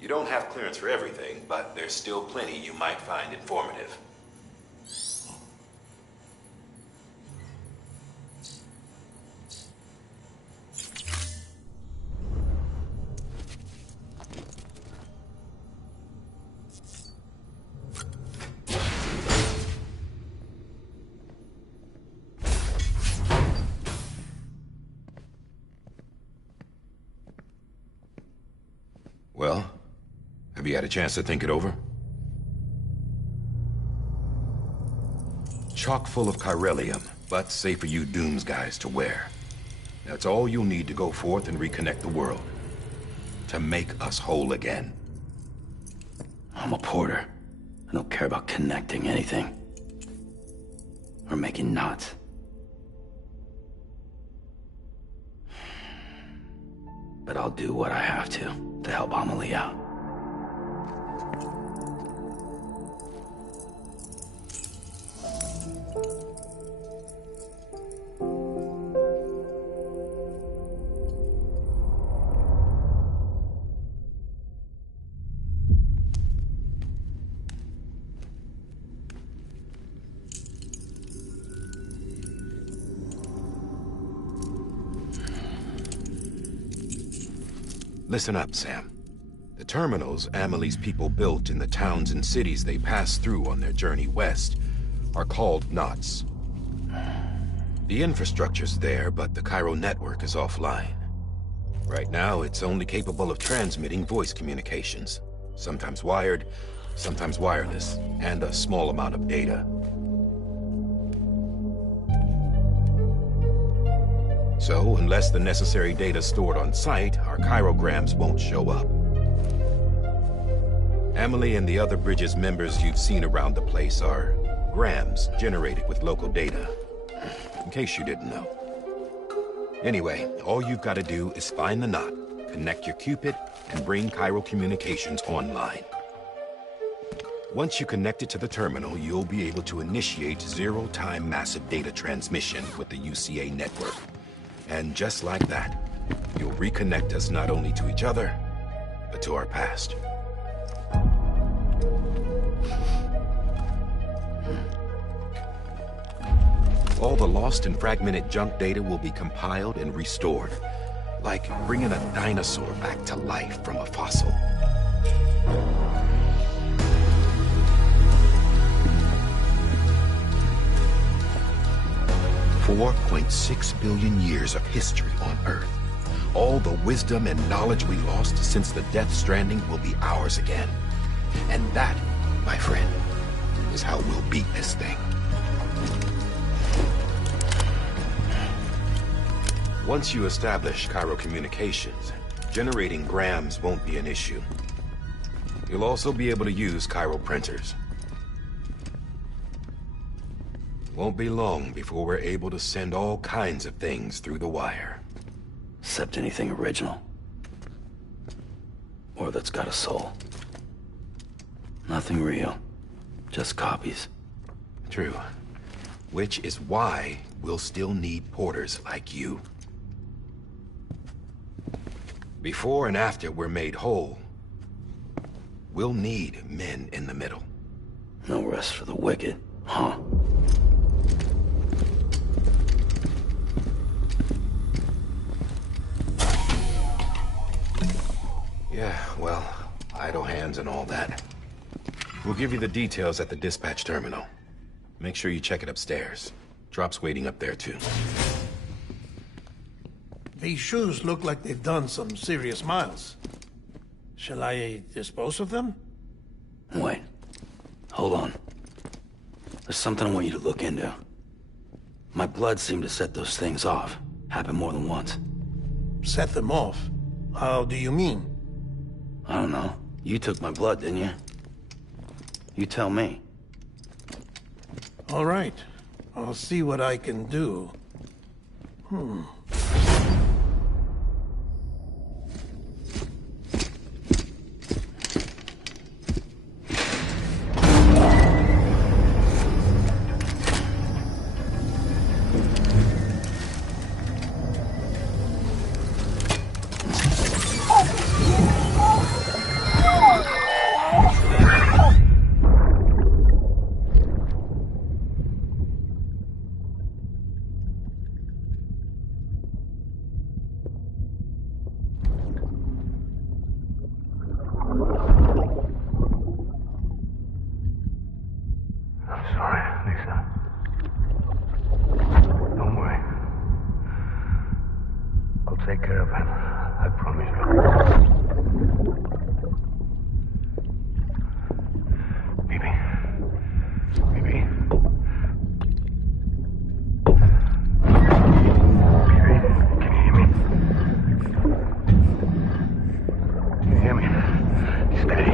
You don't have clearance for everything, but there's still plenty you might find informative. Well, have you had a chance to think it over? Chock full of chiralium, but safe for you Dooms guys to wear. That's all you'll need to go forth and reconnect the world. To make us whole again. I'm a porter. I don't care about connecting anything. Or making knots. But I'll do what I have to help Amelie out. Listen up, Sam. The terminals Amelie's people built in the towns and cities they passed through on their journey west are called knots. The infrastructure's there, but the chiral network is offline. Right now, it's only capable of transmitting voice communications. Sometimes wired, sometimes wireless, and a small amount of data. So, unless the necessary data's stored on site, our chirograms won't show up. Amelie and the other Bridges members you've seen around the place are grams generated with local data. In case you didn't know. Anyway, all you've got to do is find the knot, connect your Cupid, and bring chiral communications online. Once you connect it to the terminal, you'll be able to initiate zero-time massive data transmission with the UCA network. And just like that, you'll reconnect us not only to each other, but to our past. All the lost and fragmented junk data will be compiled and restored. Like bringing a dinosaur back to life from a fossil. $4.6 billion years of history on Earth. All the wisdom and knowledge we lost since the Death Stranding will be ours again. And that, my friend, is how we'll beat this thing. Once you establish Cairo communications, generating grams won't be an issue. You'll also be able to use Cairo printers. Won't be long before we're able to send all kinds of things through the wire. Except anything original. Or that's got a soul. Nothing real. Just copies. True. Which is why we'll still need porters like you. Before and after we're made whole, we'll need men in the middle. No rest for the wicked, huh? Yeah, well, idle hands and all that. We'll give you the details at the dispatch terminal. Make sure you check it upstairs. Drop's waiting up there, too. These shoes look like they've done some serious miles. Shall I dispose of them? Wait. Hold on. There's something I want you to look into. My blood seemed to set those things off. Happened more than once. Set them off? How do you mean? I don't know. You took my blood, didn't you? You tell me. All right. I'll see what I can do. Take care of him. I promise you. Baby. Baby. Baby, can you hear me? Can you hear me? Steady.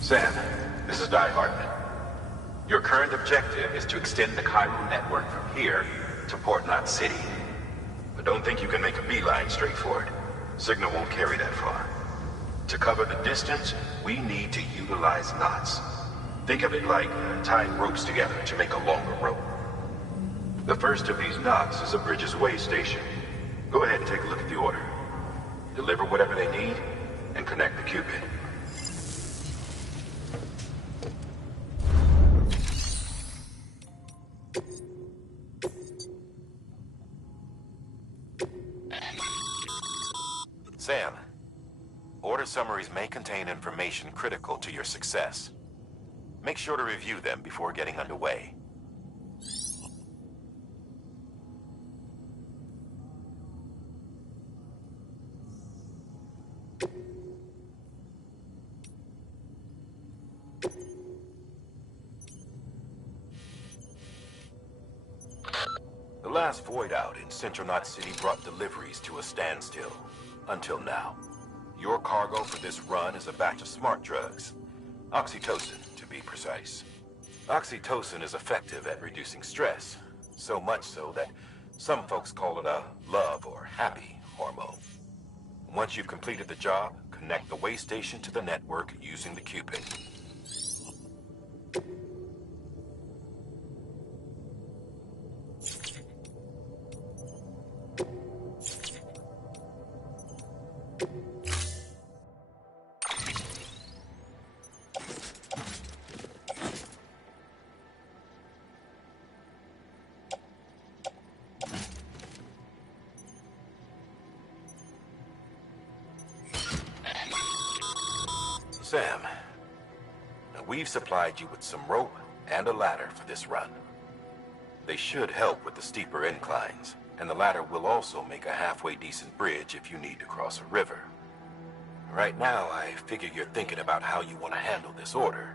Sam, this is Hartman. Your current objective is to extend the Cairo network from here to Port Knot City. But don't think you can make a beeline straight for it. Signal won't carry that far. To cover the distance, we need to utilize knots. Think of it like tying ropes together to make a longer rope. The first of these knots is a Bridges Way station. Go ahead and take a look at the order. Deliver whatever they need, and connect the Cupid. Sam, order summaries may contain information critical to your success. Make sure to review them before getting underway. last void out in Central Knot City brought deliveries to a standstill. Until now. Your cargo for this run is a batch of smart drugs. Oxytocin, to be precise. Oxytocin is effective at reducing stress. So much so that some folks call it a love or happy hormone. Once you've completed the job, connect the way station to the network using the Cupid. Sam, we've supplied you with some rope and a ladder for this run. They should help with the steeper inclines, and the ladder will also make a halfway decent bridge if you need to cross a river. Right now, I figure you're thinking about how you want to handle this order.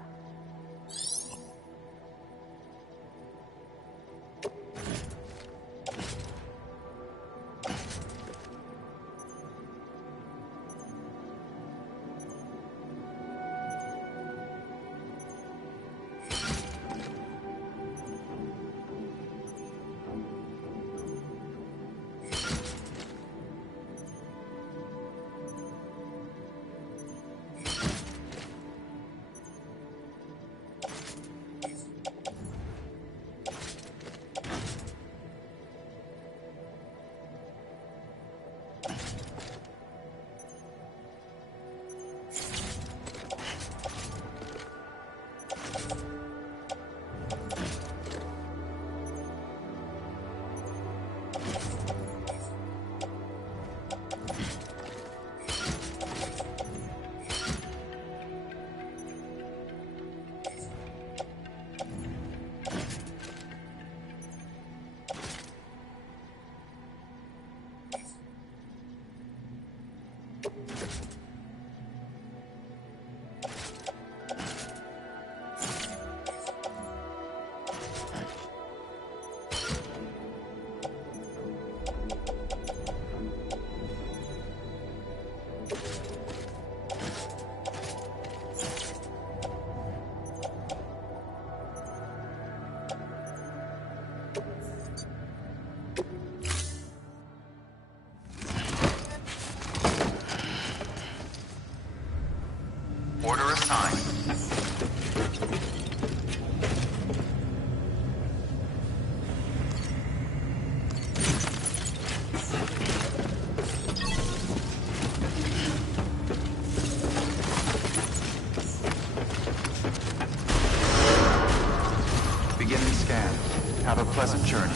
Order assigned. Beginning scan. Have a pleasant journey.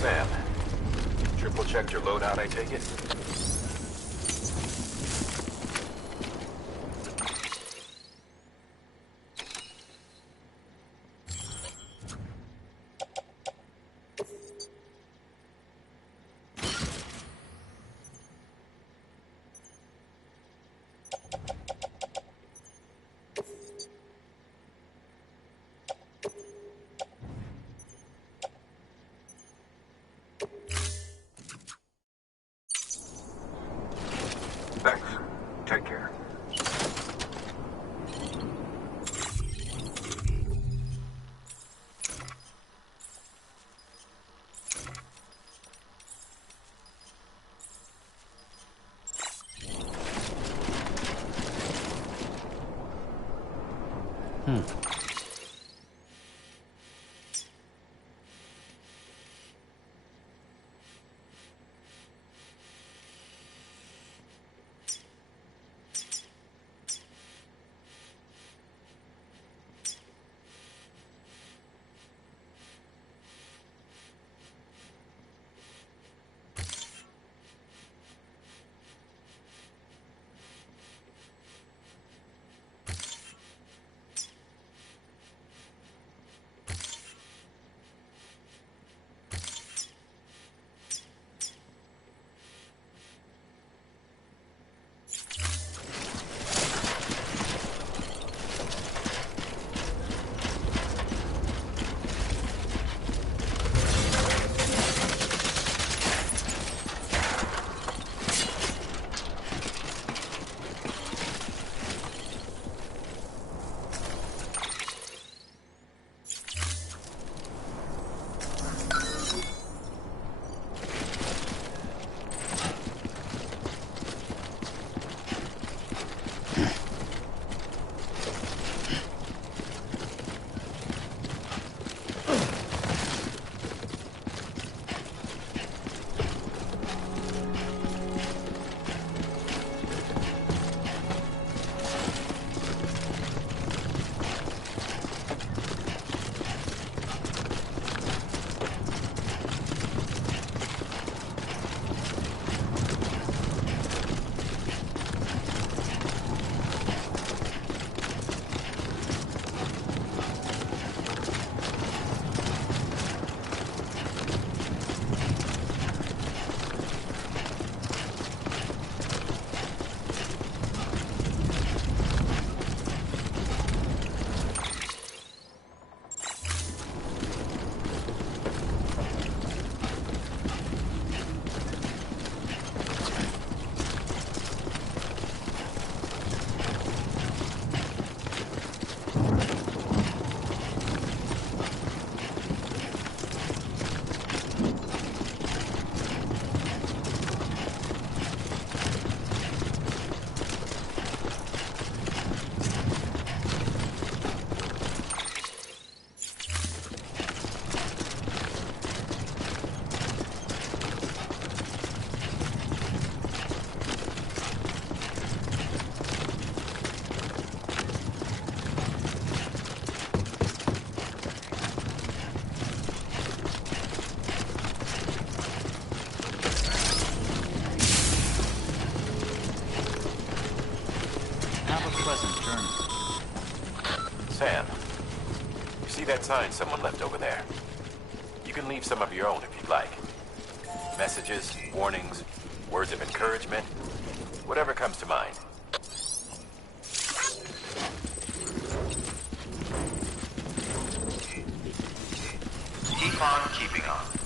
Sam, triple checked your loadout, I take it? Thanks. Take care. pleasant journey. Sam, you see that sign someone left over there? You can leave some of your own if you'd like. Messages, warnings, words of encouragement, whatever comes to mind. Keep on keeping on.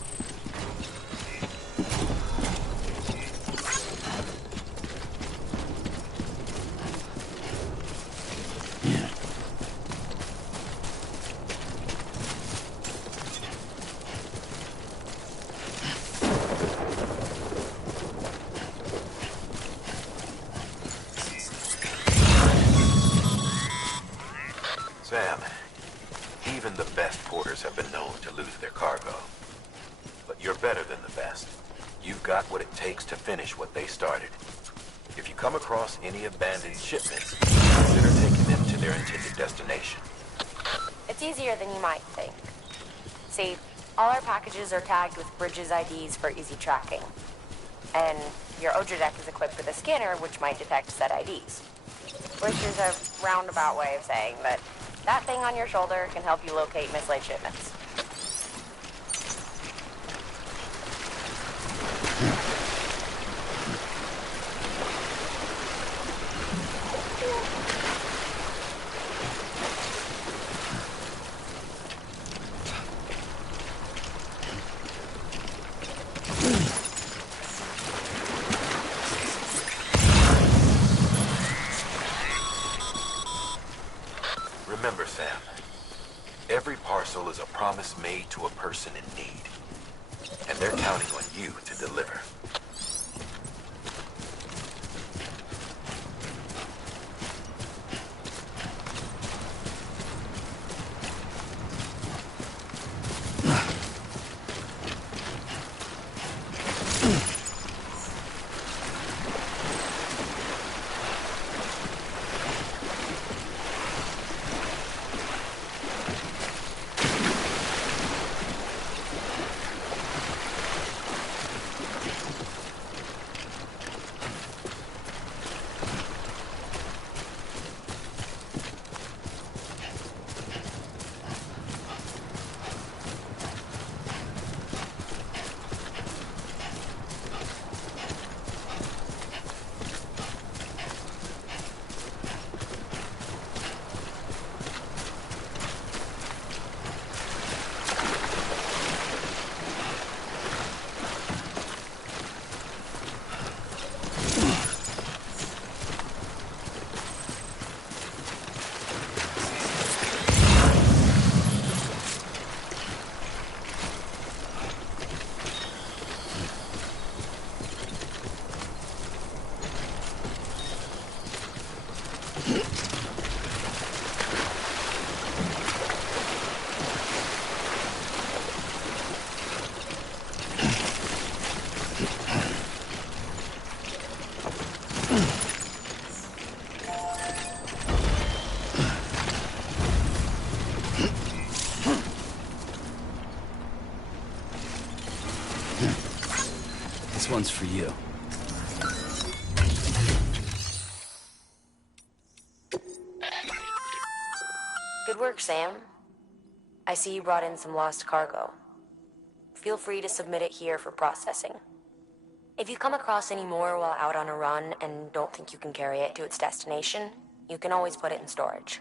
Sam, even the best porters have been known to lose their cargo. But you're better than the best. You've got what it takes to finish what they started. If you come across any abandoned shipments, consider taking them to their intended destination. It's easier than you might think. See, all our packages are tagged with Bridges IDs for easy tracking. And your Odra deck is equipped with a scanner which might detect said IDs. Which is a roundabout way of saying that that thing on your shoulder can help you locate mislaid shipments. Remember, Sam, every parcel is a promise made to a person in need. And they're counting on you to deliver. This one's for you. Good work, Sam. I see you brought in some lost cargo. Feel free to submit it here for processing. If you come across any more while out on a run and don't think you can carry it to its destination, you can always put it in storage.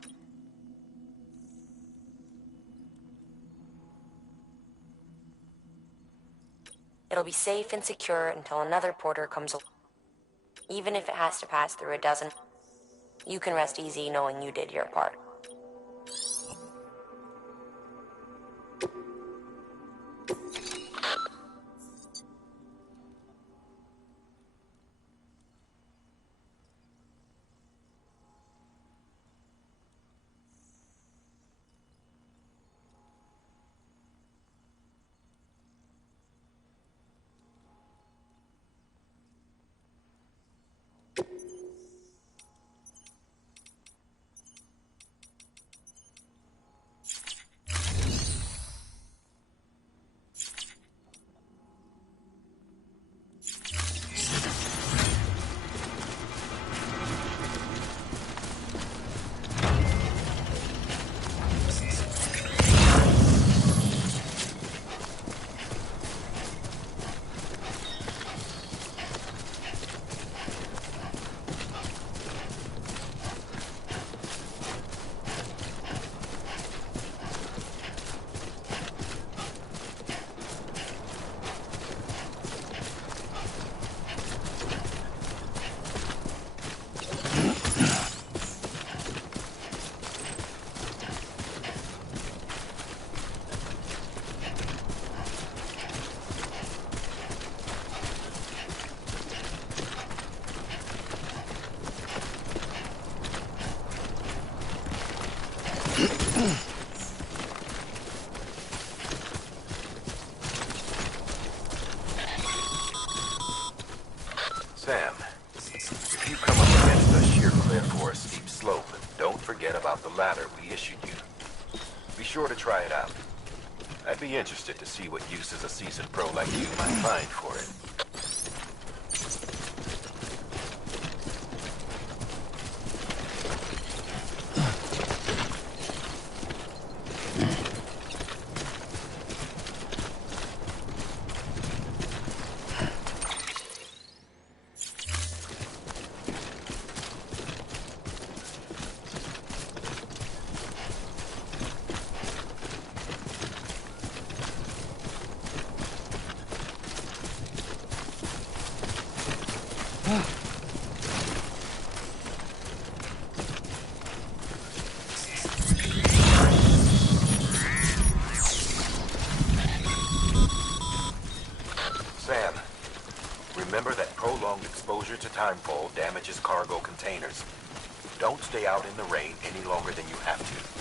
It'll be safe and secure until another porter comes along. Even if it has to pass through a dozen, you can rest easy knowing you did your part. Sam, if you come up against a sheer cliff or a steep slope, don't forget about the ladder we issued you. Be sure to try it out. I'd be interested to see what uses a seasoned pro like you might find for it. Sam, remember that prolonged exposure to timefall damages cargo containers. Don't stay out in the rain any longer than you have to.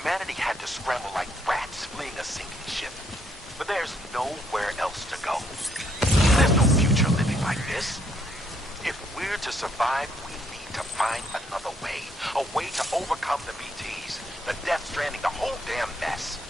Humanity had to scramble like rats fleeing a sinking ship. But there's nowhere else to go. There's no future living like this. If we're to survive, we need to find another way. A way to overcome the BTs, the Death Stranding, the whole damn mess.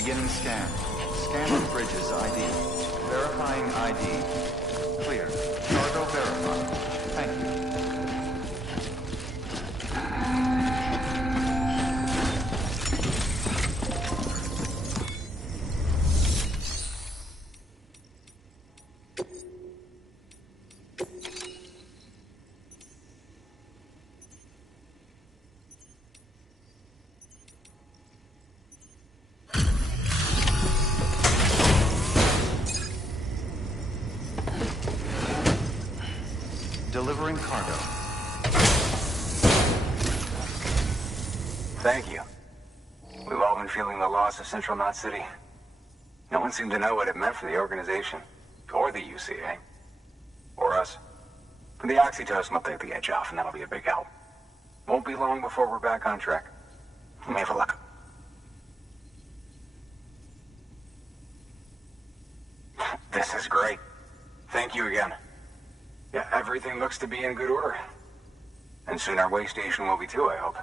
Beginning scan. Scanning bridges ID. Verifying ID. Clear. Cargo verified. Thank you. Delivering cargo. Thank you. We've all been feeling the loss of Central Knot City. No one seemed to know what it meant for the organization, or the UCA, or us. For the oxytocin will take the edge off, and that'll be a big help. Won't be long before we're back on track. We may have a look. This is great. Thank you again. Yeah, everything looks to be in good order. And soon our way station will be too, I hope.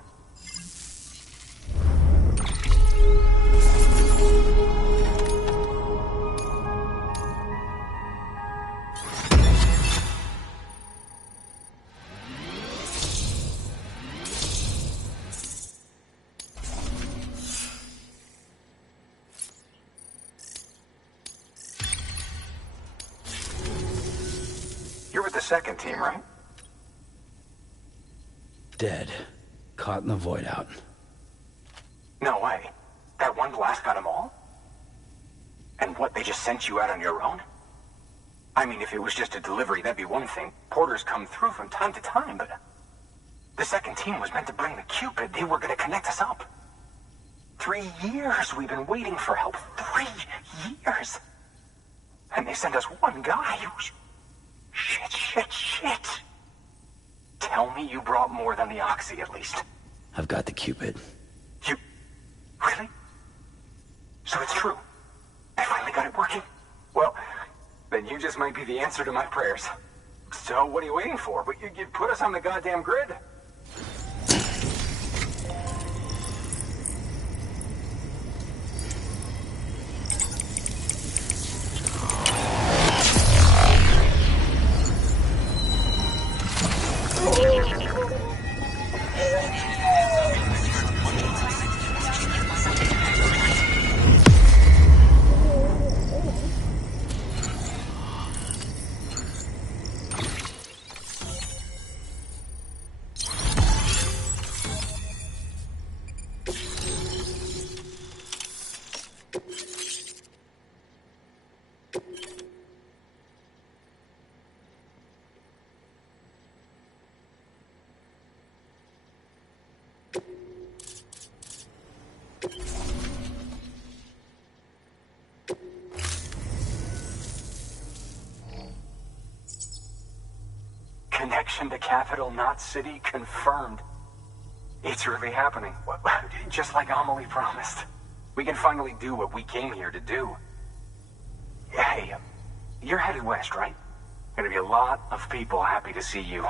second team, right? Dead. Caught in the void out. No way. That one blast got them all? And what, they just sent you out on your own? I mean, if it was just a delivery, that'd be one thing. Porters come through from time to time, but... The second team was meant to bring the Cupid. They were gonna connect us up. 3 years we've been waiting for help. 3 years! And they sent us one guy who's... Shit. Tell me you brought more than the Oxy, at least. I've got the Cupid. You... Really? So it's true. I finally got it working. Well, then you just might be the answer to my prayers. So what are you waiting for? But you put us on the goddamn grid. Connection to Capital Knot City confirmed. It's really happening. Just like Amelie promised. We can finally do what we came here to do. Hey, you're headed west, right? Gonna be a lot of people happy to see you.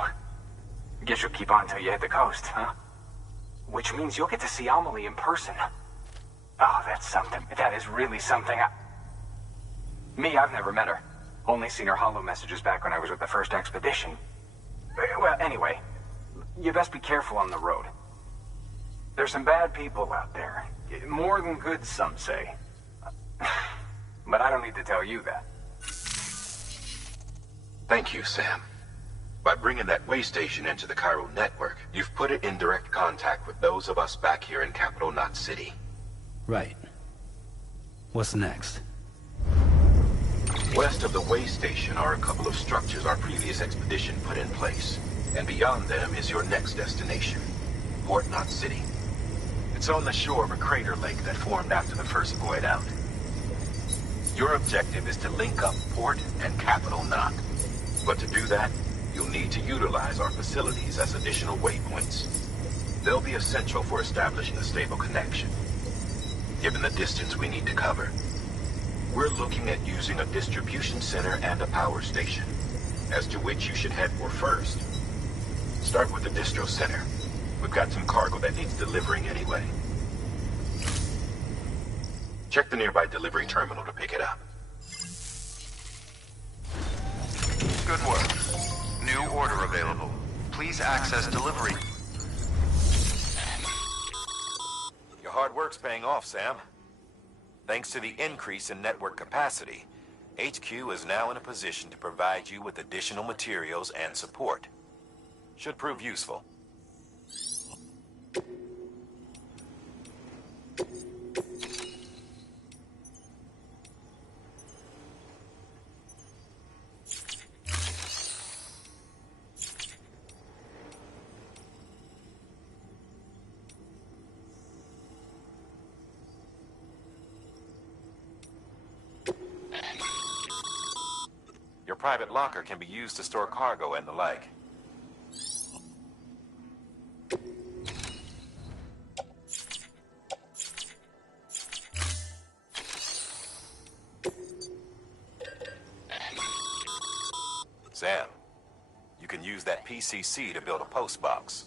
Guess you'll keep on till you hit the coast, huh? Which means you'll get to see Amelie in person. Oh, that's something. That is really something. I've never met her. Only seen her holo messages back when I was with the first expedition. Well, anyway, you best be careful on the road. There's some bad people out there. More than good, some say. But I don't need to tell you that. Thank you, Sam. By bringing that way station into the Cairo network, you've put it in direct contact with those of us back here in Capital Knot City. Right. What's next? West of the way station are a couple of structures our previous expedition put in place. And beyond them is your next destination, Port Knot City. It's on the shore of a crater lake that formed after the first void out. Your objective is to link up Port and Capital Knot. But to do that, you'll need to utilize our facilities as additional waypoints. They'll be essential for establishing a stable connection. Given the distance we need to cover, we're looking at using a distribution center and a power station, as to which you should head for first. Start with the distro center. We've got some cargo that needs delivering anyway. Check the nearby delivery terminal to pick it up. Good work. New order available. Please access delivery. Your hard work's paying off, Sam. Thanks to the increase in network capacity, HQ is now in a position to provide you with additional materials and support. Should prove useful. Your private locker can be used to store cargo and the like. Sam, you can use that PCC to build a post box.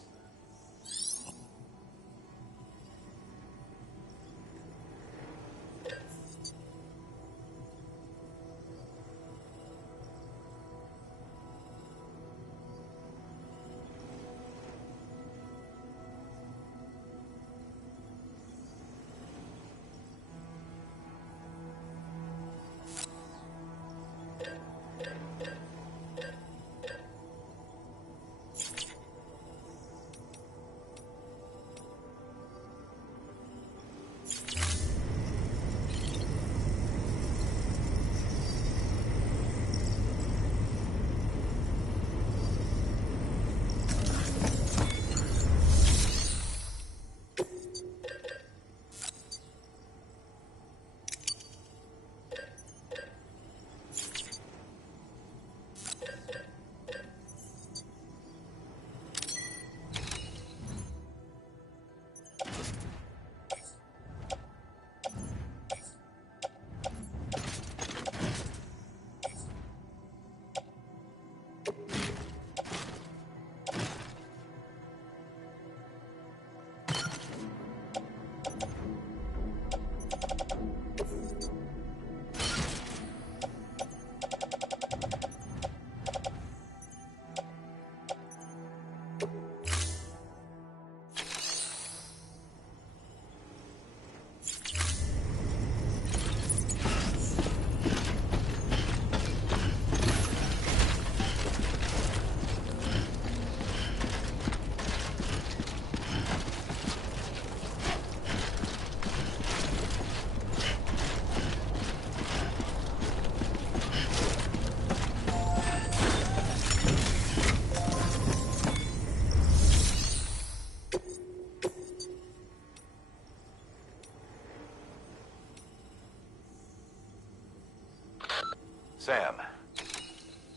Sam,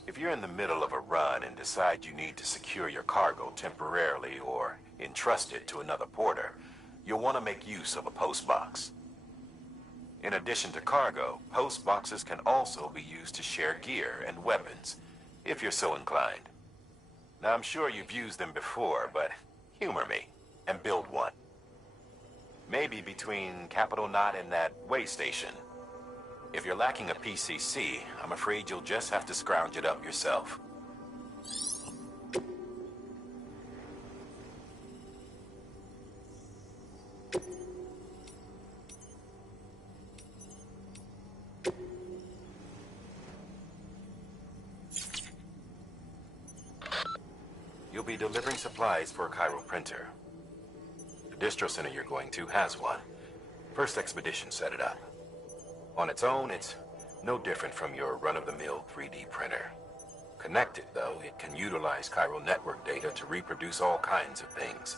if you're in the middle of a run and decide you need to secure your cargo temporarily or entrust it to another porter, you'll want to make use of a post box. In addition to cargo, post boxes can also be used to share gear and weapons, if you're so inclined. Now, I'm sure you've used them before, but humor me and build one. Maybe between Capital Knot and that way station. If you're lacking a PCC, I'm afraid you'll just have to scrounge it up yourself. You'll be delivering supplies for a Chiral printer. The distro center you're going to has one. First Expedition set it up. On its own, it's no different from your run-of-the-mill 3D printer. Connected, though, it can utilize chiral network data to reproduce all kinds of things.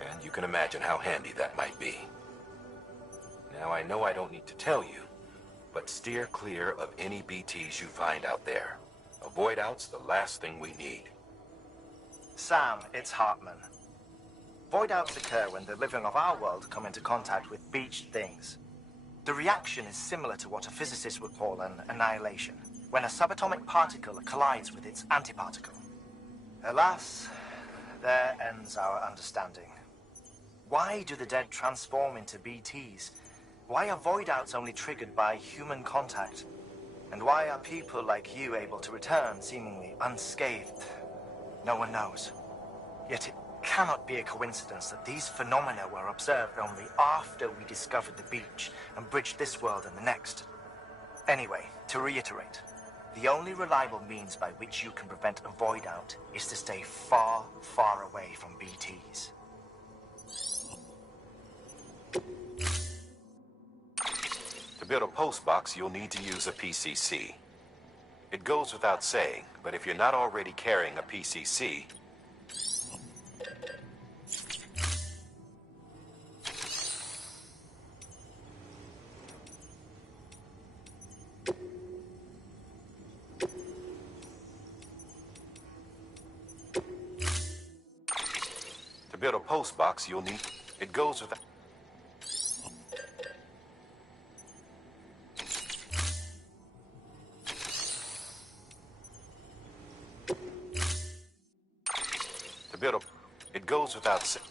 And you can imagine how handy that might be. Now, I know I don't need to tell you, but steer clear of any BTs you find out there. Avoid out's the last thing we need. Sam, it's Hartman. Void outs occur when the living of our world come into contact with beached things. The reaction is similar to what a physicist would call an annihilation, when a subatomic particle collides with its antiparticle. Alas, there ends our understanding. Why do the dead transform into BTs? Why are void outs only triggered by human contact? And why are people like you able to return seemingly unscathed? No one knows. Yet it cannot be a coincidence that these phenomena were observed only after we discovered the beach and bridged this world and the next. Anyway, to reiterate, the only reliable means by which you can prevent a void out is to stay far, far away from BTs. To build a post box, you'll need to use a PCC. It goes without saying, but if you're not already carrying a PCC, to build a post box, you'll need... It goes without... To build a... It goes without saying...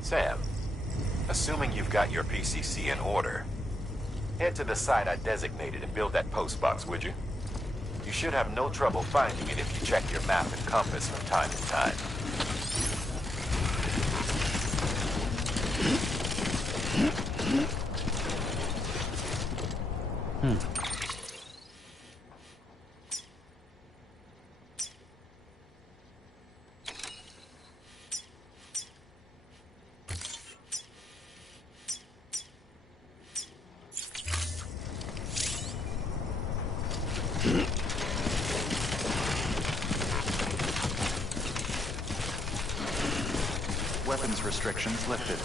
Sam, assuming you've got your PCC in order, head to the site I designated and build that post box, would you? You should have no trouble finding it if you check your map and compass from time to time. Weapons restrictions lifted.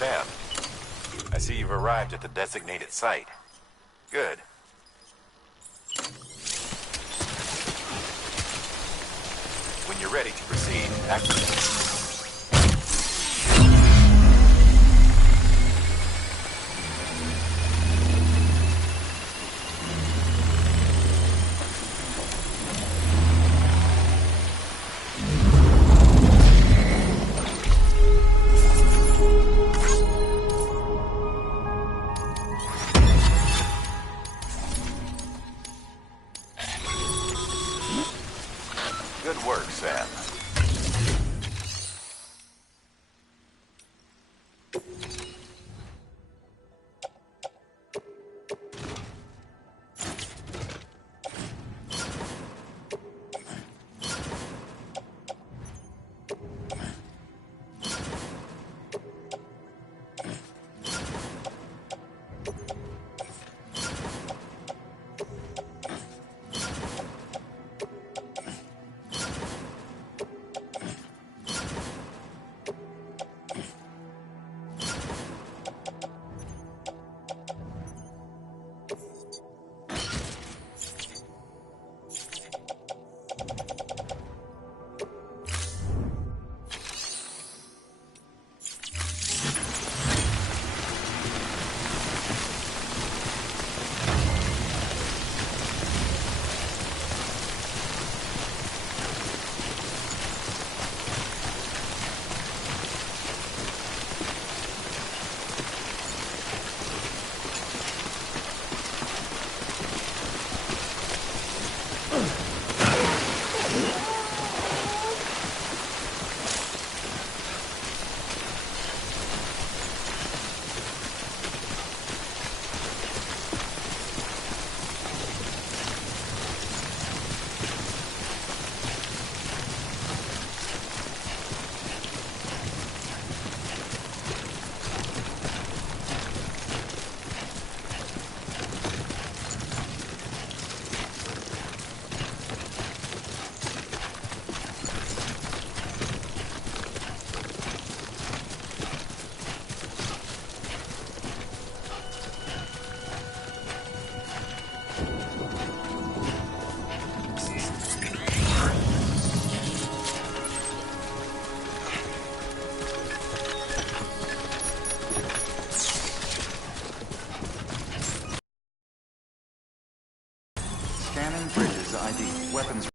Sam, I see you've arrived at the designated site. Good. When you're ready to proceed, activate. Good work, Sam. Scanning Bridges ID. Weapons.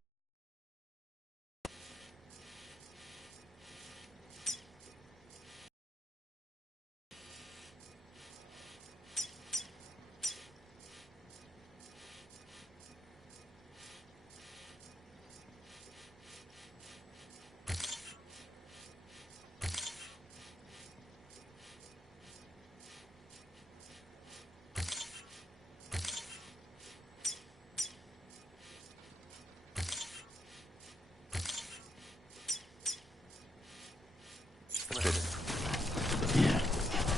Lifted.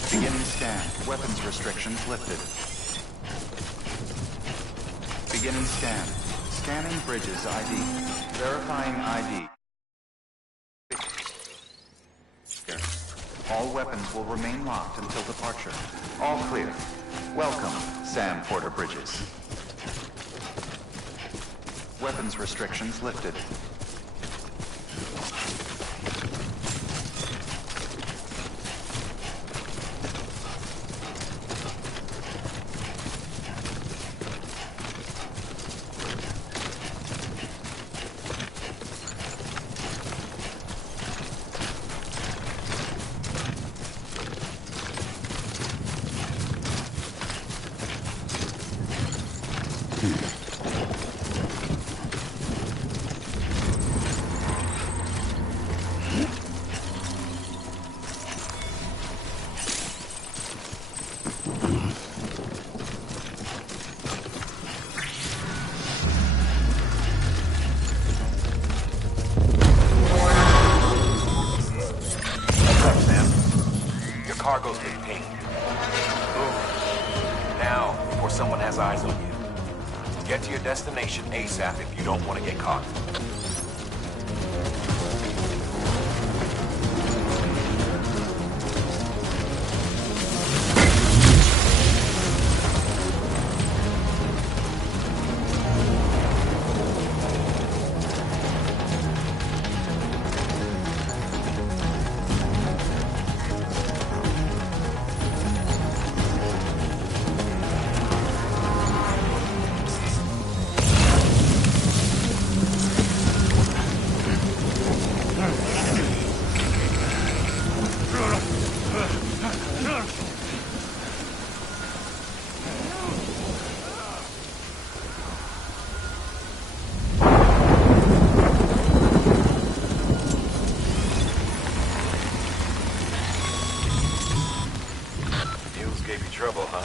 Beginning scan. Weapons restrictions lifted. Beginning scan. Scanning Bridges ID. Verifying ID. All weapons will remain locked until departure. All clear. Welcome, Sam Porter Bridges. Weapons restrictions lifted. Cargo's been pinged. Move. Now, before someone has eyes on you. Get to your destination ASAP if you don't want to get caught. trouble, huh?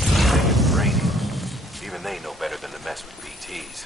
Think it's raining. Even they know better than to mess with BTs.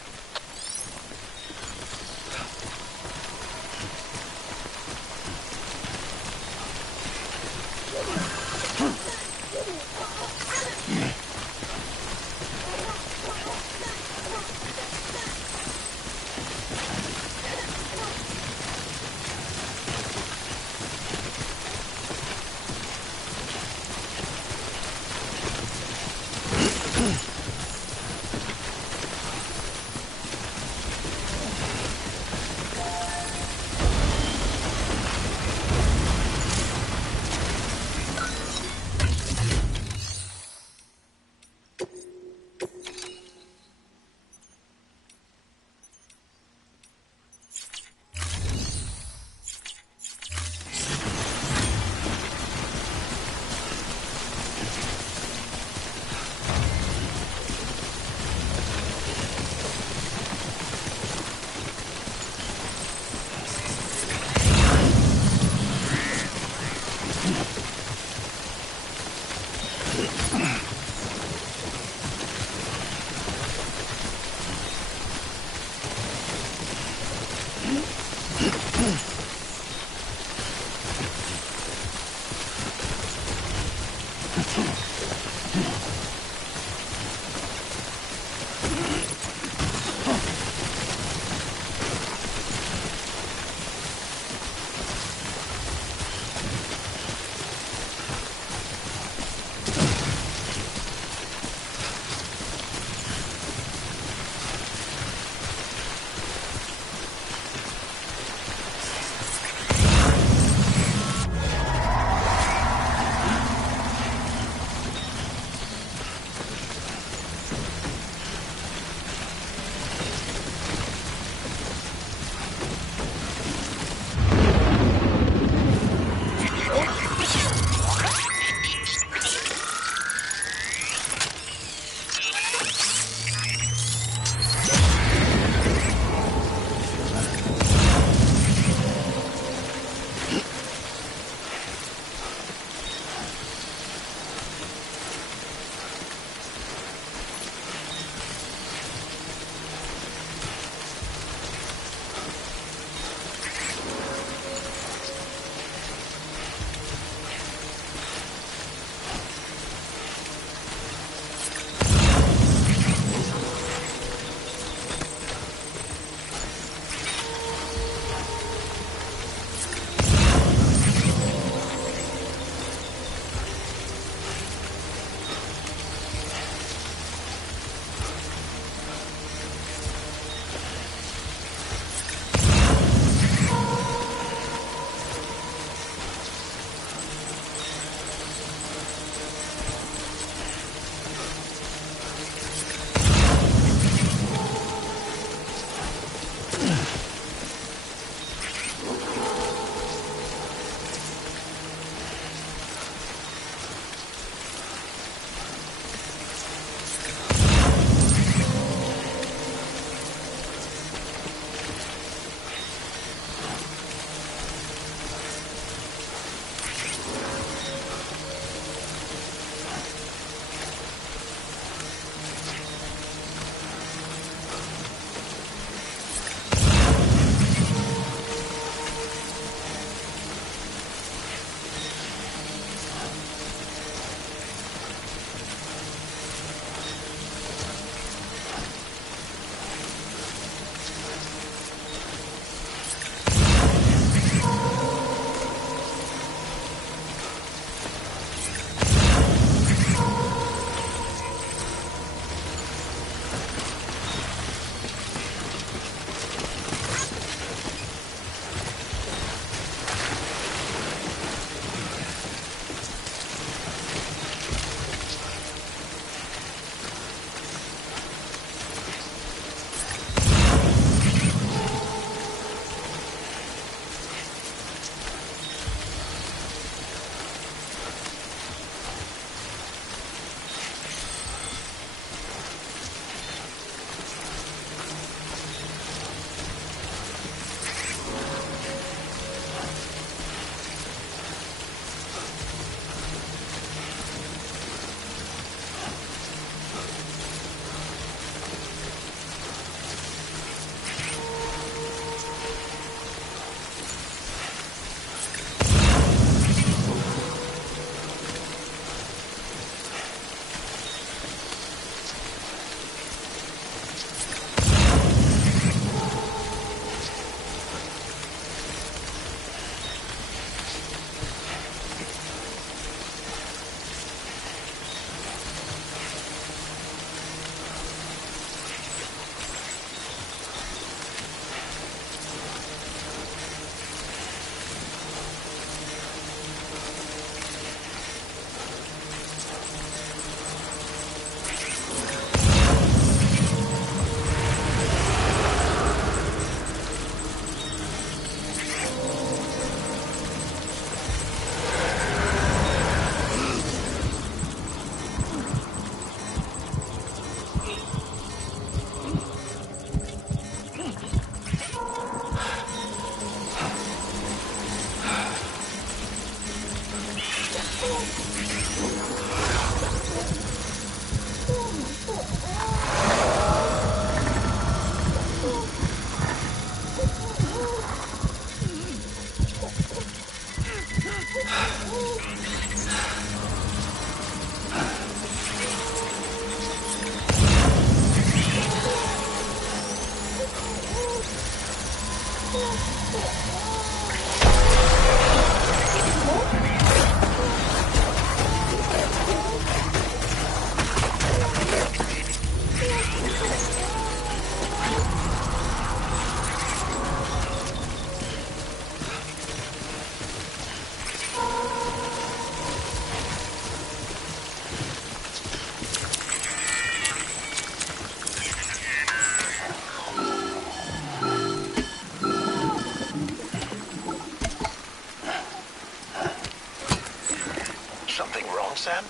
Something wrong, Sam?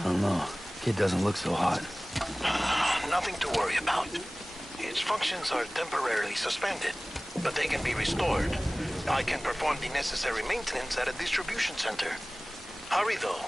I don't know. Kid doesn't look so hot. Nothing to worry about. Its functions are temporarily suspended, but they can be restored. I can perform the necessary maintenance at a distribution center. Hurry, though.